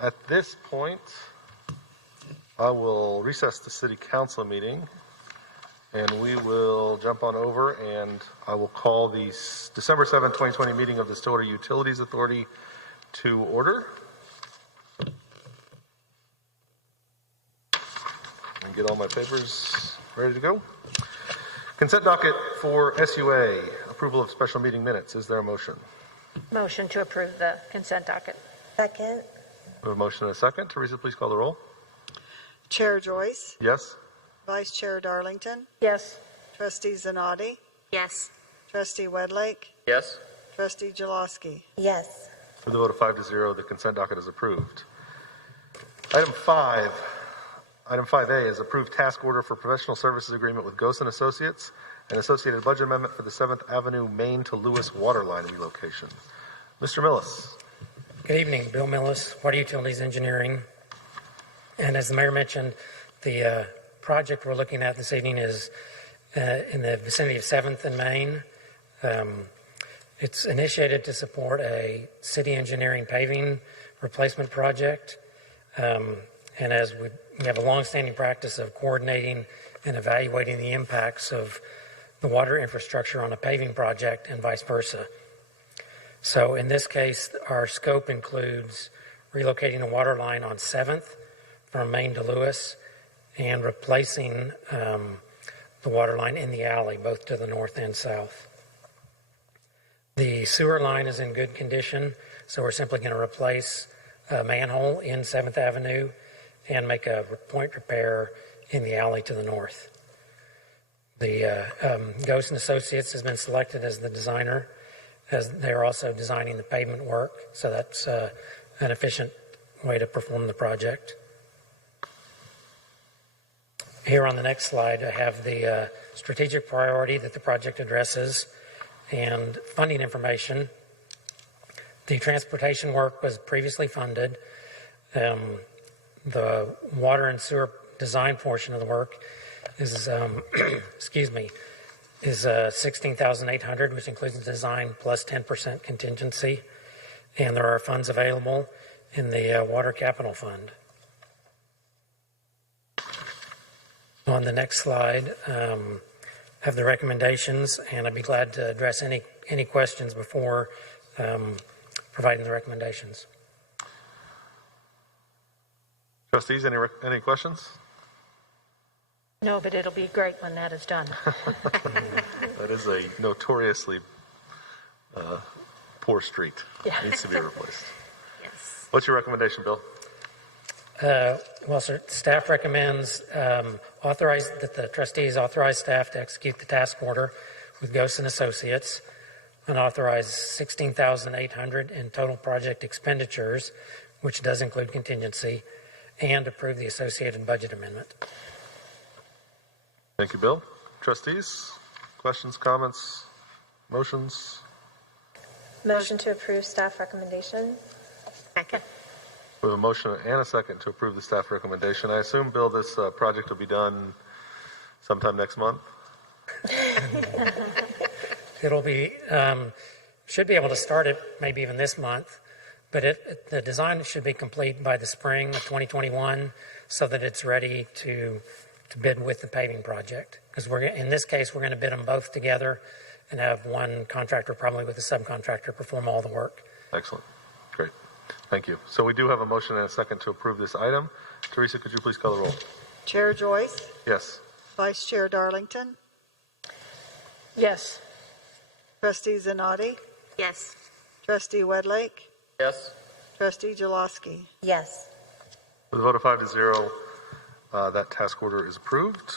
At this point, I will recess the City Council meeting, and we will jump on over, and I will call the December 7, 2020 meeting of the Stillwater Utilities Authority to order. And get all my papers ready to go. Consent docket for SUA, approval of special meeting minutes. Is there a motion? Motion to approve the consent docket. Second. We have a motion and a second. Teresa, please call the roll. Chair Joyce. Yes. Vice Chair Darlington. Yes. Trustee Zanotti. Yes. Trustee Wedlake. Yes. Trustee Jaloski. Yes. With a vote of 5-0, the consent docket is approved. Item 5, Item 5A is approved task order for professional services agreement with Ghost & Associates and associated budget amendment for the 7th Avenue Main to Lewis water line relocation. Mr. Millis. Good evening, Bill Millis, Water Utilities Engineering. And as the mayor mentioned, the project we're looking at this evening is in the vicinity of 7th and Main. It's initiated to support a city engineering paving replacement project. And as we have a long-standing practice of coordinating and evaluating the impacts of the water infrastructure on a paving project and vice versa. So in this case, our scope includes relocating a water line on 7th from Main to Lewis and replacing the water line in the alley, both to the north and south. The sewer line is in good condition, so we're simply going to replace a manhole in 7th Avenue and make a point repair in the alley to the north. The Ghost & Associates has been selected as the designer, as they're also designing the pavement work, so that's an efficient way to perform the project. Here on the next slide, I have the strategic priority that the project addresses and funding information. The transportation work was previously funded. The water and sewer design portion of the work is, is $16,800, which includes the design plus 10% contingency. And there are funds available in the Water Capital Fund. On the next slide, have the recommendations, and I'd be glad to address any questions before providing the recommendations. Trustees, any questions? No, but it'll be great when that is done. That is a notoriously poor street. Yeah. Needs to be replaced. Yes. What's your recommendation, Bill? Well, sir, staff recommends that the trustees authorize staff to execute the task order with Ghost & Associates and authorize $16,800 in total project expenditures, which does include contingency, and approve the associated budget amendment. Thank you, Bill. Trustees, questions, comments, motions? Motion to approve staff recommendation. Second. We have a motion and a second to approve the staff recommendation. I assume, Bill, this project will be done sometime next month? It'll be, should be able to start it maybe even this month, but the design should be complete by the spring of 2021 so that it's ready to bid with the paving project. Because in this case, we're going to bid them both together and have one contractor, probably with a subcontractor, perform all the work. Excellent. Great. Thank you. So we do have a motion and a second to approve this item. Teresa, could you please call the roll? Chair Joyce, Yes. Vice Chair Darlington, Yes. Trustee Zanotti, Yes. Trustee Wedlake, Yes. Trustee Jaloski. Yes. With a vote of 5-0, that task order is approved.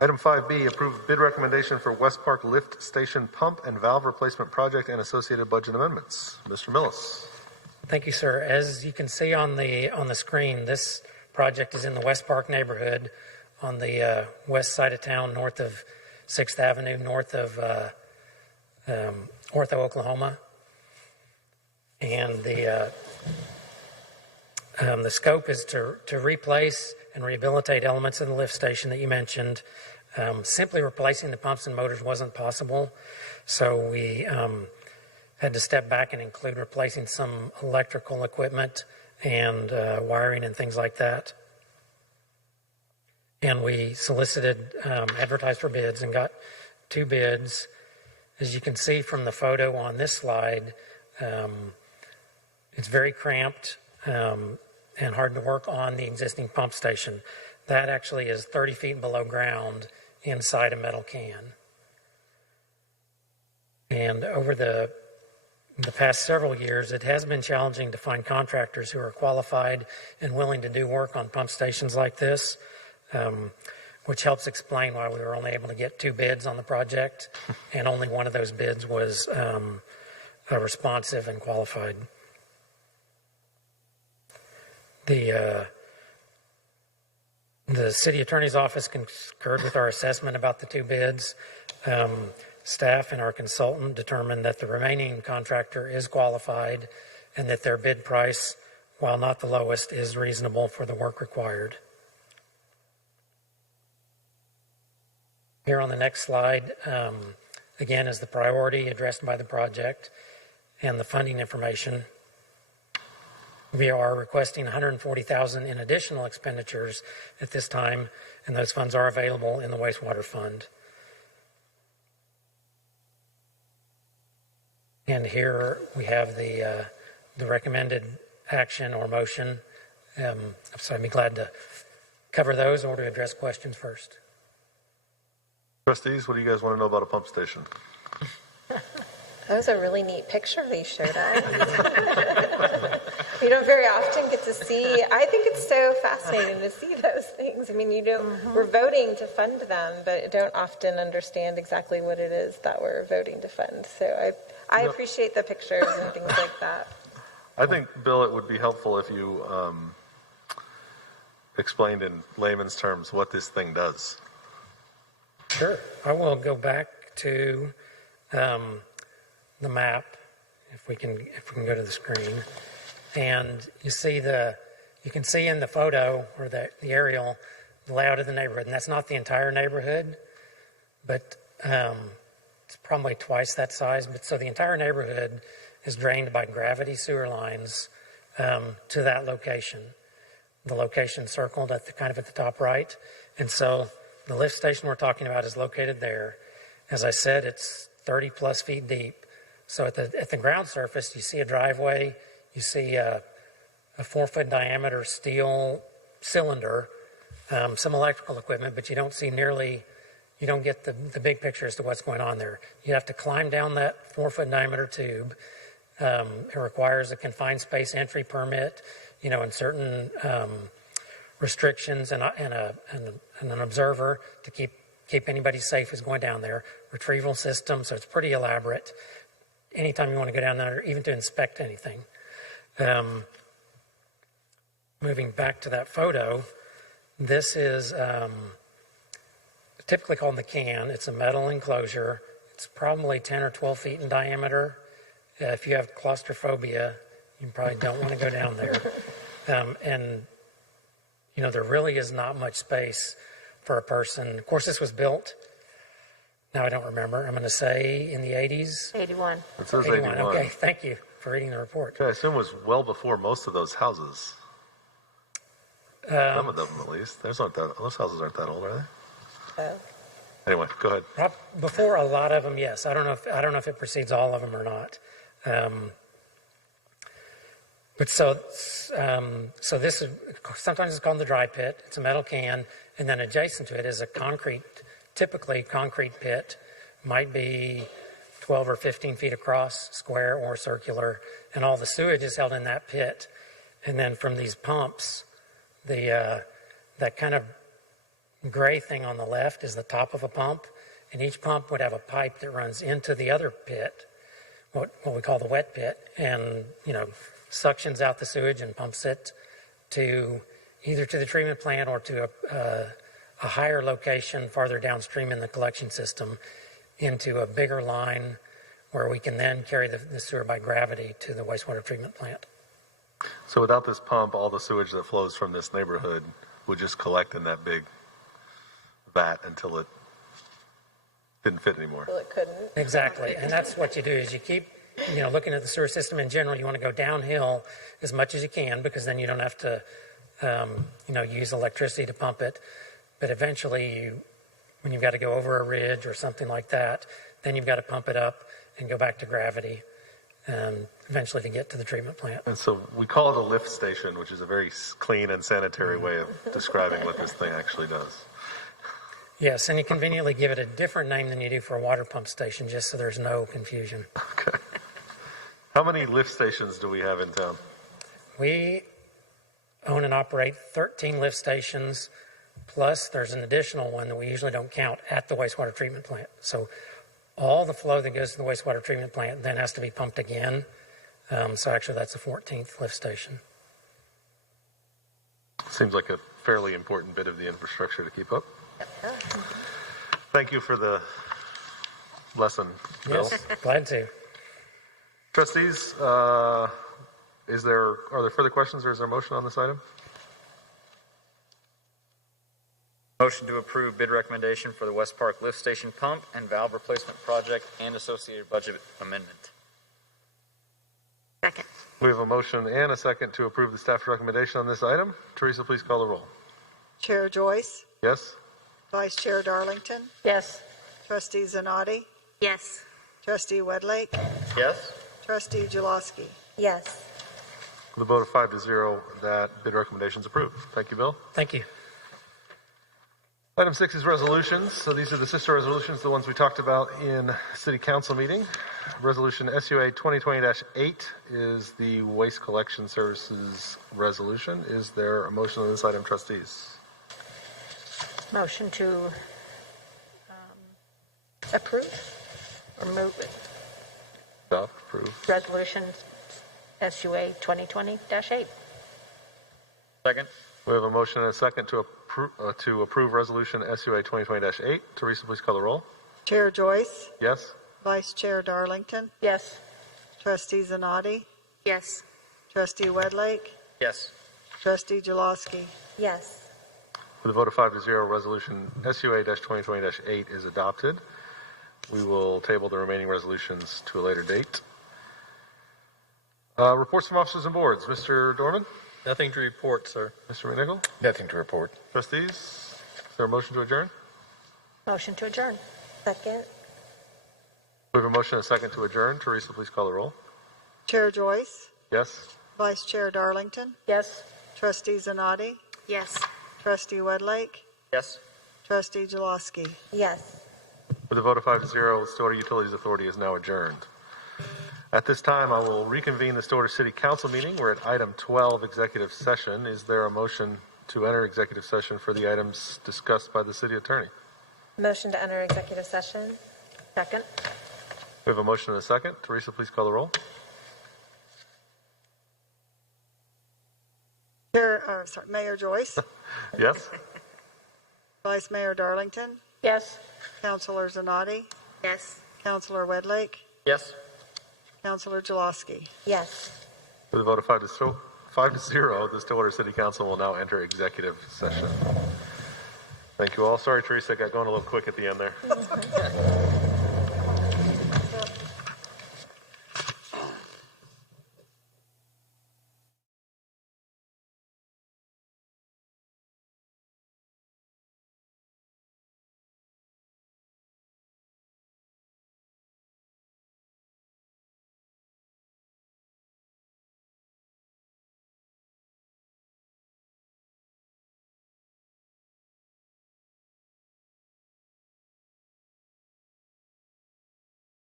Item 5B, approved bid recommendation for West Park Lift Station Pump and Valve Replacement Project and associated budget amendments. Mr. Millis. Thank you, sir. As you can see on the screen, this project is in the West Park neighborhood on the west side of town, north of 6th Avenue, north of Ortho, Oklahoma. And the scope is to replace and rehabilitate elements of the lift station that you mentioned. Simply replacing the pumps and motors wasn't possible, so we had to step back and include replacing some electrical equipment and wiring and things like that. And we solicited, advertised for bids and got 2 bids. As you can see from the photo on this slide, it's very cramped and hard to work on the existing pump station. That actually is 30 feet below ground inside a metal can. And over the past several years, it has been challenging to find contractors who are qualified and willing to do work on pump stations like this, which helps explain why we were only able to get 2 bids on the project, and only one of those bids was responsive and qualified. The The city attorney's office concurred with our assessment about the 2 bids. Staff and our consultant determined that the remaining contractor is qualified and that their bid price, while not the lowest, is reasonable for the work required. Here on the next slide, again, is the priority addressed by the project and the funding information. We are requesting $140,000 in additional expenditures at this time, and those funds are available in the wastewater fund. And here we have the recommended action or motion. So I'd be glad to cover those or to address questions first. Trustees, what do you guys want to know about a pump station? That was a really neat picture that you showed us. You don't very often get to see, I think it's so fascinating to see those things. I mean, we're voting to fund them, but don't often understand exactly what it is that we're voting to fund. So I appreciate the pictures and things like that. I think, Bill, it would be helpful if you explained in layman's terms what this thing does. Sure. I will go back to the map, if we can go to the screen, and you can see in the photo or the aerial the layout of the neighborhood, and that's not the entire neighborhood, but it's probably twice that size. But so the entire neighborhood is drained by gravity sewer lines to that location. The location circled at the top right, and so the lift station we're talking about is located there. As I said, it's 30 plus feet deep. So at the ground surface, you see a driveway, you see a 4-foot diameter steel cylinder, some electrical equipment, but you don't get the big picture as to what's going on there. You have to climb down that 4-foot diameter tube. It requires a confined space entry permit, and certain restrictions and an observer to keep anybody safe who's going down there. Retrieval system, so it's pretty elaborate. Anytime you want to go down there, even to inspect anything. Moving back to that photo, this is typically called the can. It's a metal enclosure. It's probably 10 or 12 feet in diameter. If you have claustrophobia, you probably don't want to go down there. And there really is not much space for a person. Of course, this was built, now I don't remember, I'm going to say in the 80s? 81. It says 81. Okay, thank you for reading the report. I assume it was well before most of those houses. Some of them, at least. Those houses aren't that old, are they? Anyway, go ahead. Before a lot of them, yes. I don't know if it precedes all of them or not. But so this is sometimes it's called the dry pit. It's a metal can, and then adjacent to it is a typically concrete pit, might be 12 or 15 feet across, square or circular, and all the sewage is held in that pit. And then from these pumps, that kind of gray thing on the left is the top of a pump, and each pump would have a pipe that runs into the other pit, what we call the wet pit, and suctions out the sewage and pumps it to either to the treatment plant or to a higher location farther downstream in the collection system into a bigger line where we can then carry the sewer by gravity to the wastewater treatment plant. So without this pump, all the sewage that flows from this neighborhood would just collect in that big vat until it didn't fit anymore. Well, it couldn't. Exactly, and that's what you do is you keep looking at the sewer system in general. You want to go downhill as much as you can because then you don't have to use electricity to pump it. But eventually, when you've got to go over a ridge or something like that, then you've got to pump it up and go back to gravity and eventually to get to the treatment plant. And so we call it a lift station, which is a very clean and sanitary way of describing what this thing actually does. Yes, and you conveniently give it a different name than you do for a water pump station, just so there's no confusion. Okay. How many lift stations do we have in town? We own and operate 13 lift stations, plus there's an additional one that we usually don't count at the wastewater treatment plant. So all the flow that goes to the wastewater treatment plant then has to be pumped again. So actually that's the 14th lift station. Seems like a fairly important bit of the infrastructure to keep up. Thank you for the lesson, Bill. Yes, glad to. Trustees, are there further questions or is there a motion on this item? Motion to approve bid recommendation for the West Park Lift Station Pump and Valve Replacement Project and associated budget amendment. Second. We have a motion and a second to approve the staff recommendation on this item. Teresa, please call the roll. Chair Joyce, Yes? Vice Chair Darlington, Yes. Trustee Zanotti, Yes. Trustee Wedlake, Yes? Trustee Jaloski. Yes. With a vote of 5-0, that bid recommendation is approved. Thank you, Bill. Thank you. Item 6 is resolutions. So these are the sister resolutions, the ones we talked about in City Council meeting. Resolution SUA 2020-8 is the Waste Collection Services resolution. Is there a motion on this item, trustees? Motion to Approve? or move Adopt, approve. resolution SUA 2020-8. Second? We have a motion and a second to approve resolution SUA 2020-8. Teresa, please call the roll. Chair Joyce, Yes? Vice Chair Darlington, Yes. Trustee Zanotti, Yes. Trustee Wedlake, Yes. Trustee Jaloski. Yes. With a vote of 5-0, resolution SUA-2020-8 is adopted. We will table the remaining resolutions to a later date. Reports from officers and boards. Mr. Dorman? Nothing to report, sir. Mr. McNichol? Nothing to report. Trustees? Is there a motion to adjourn? Motion to adjourn. Second? We have a motion and a second to adjourn. Teresa, please call the roll. Chair Joyce, Yes? Vice Chair Darlington, Yes. Trustee Zanotti, Yes. Trustee Wedlake, Yes. Trustee Jaloski. Yes. With a vote of 5-0, the Stillwater Utilities Authority is now adjourned. At this time, I will reconvene the Stillwater City Council meeting. We're at item 12, executive session. Is there a motion to enter executive session for the items discussed by the city attorney? Motion to enter executive session? Second. We have a motion and a second. Teresa, please call the roll. Mayor Joyce, Yes? Vice Mayor Darlington, Yes. Councilor Zanotti, Yes. Councilor Wedlake, Yes. Councilor Jaloski. Yes. With a vote of 5-0, the Stillwater City Council will now enter executive session. Thank you all. Sorry, Teresa, I got going a little quick at the end there.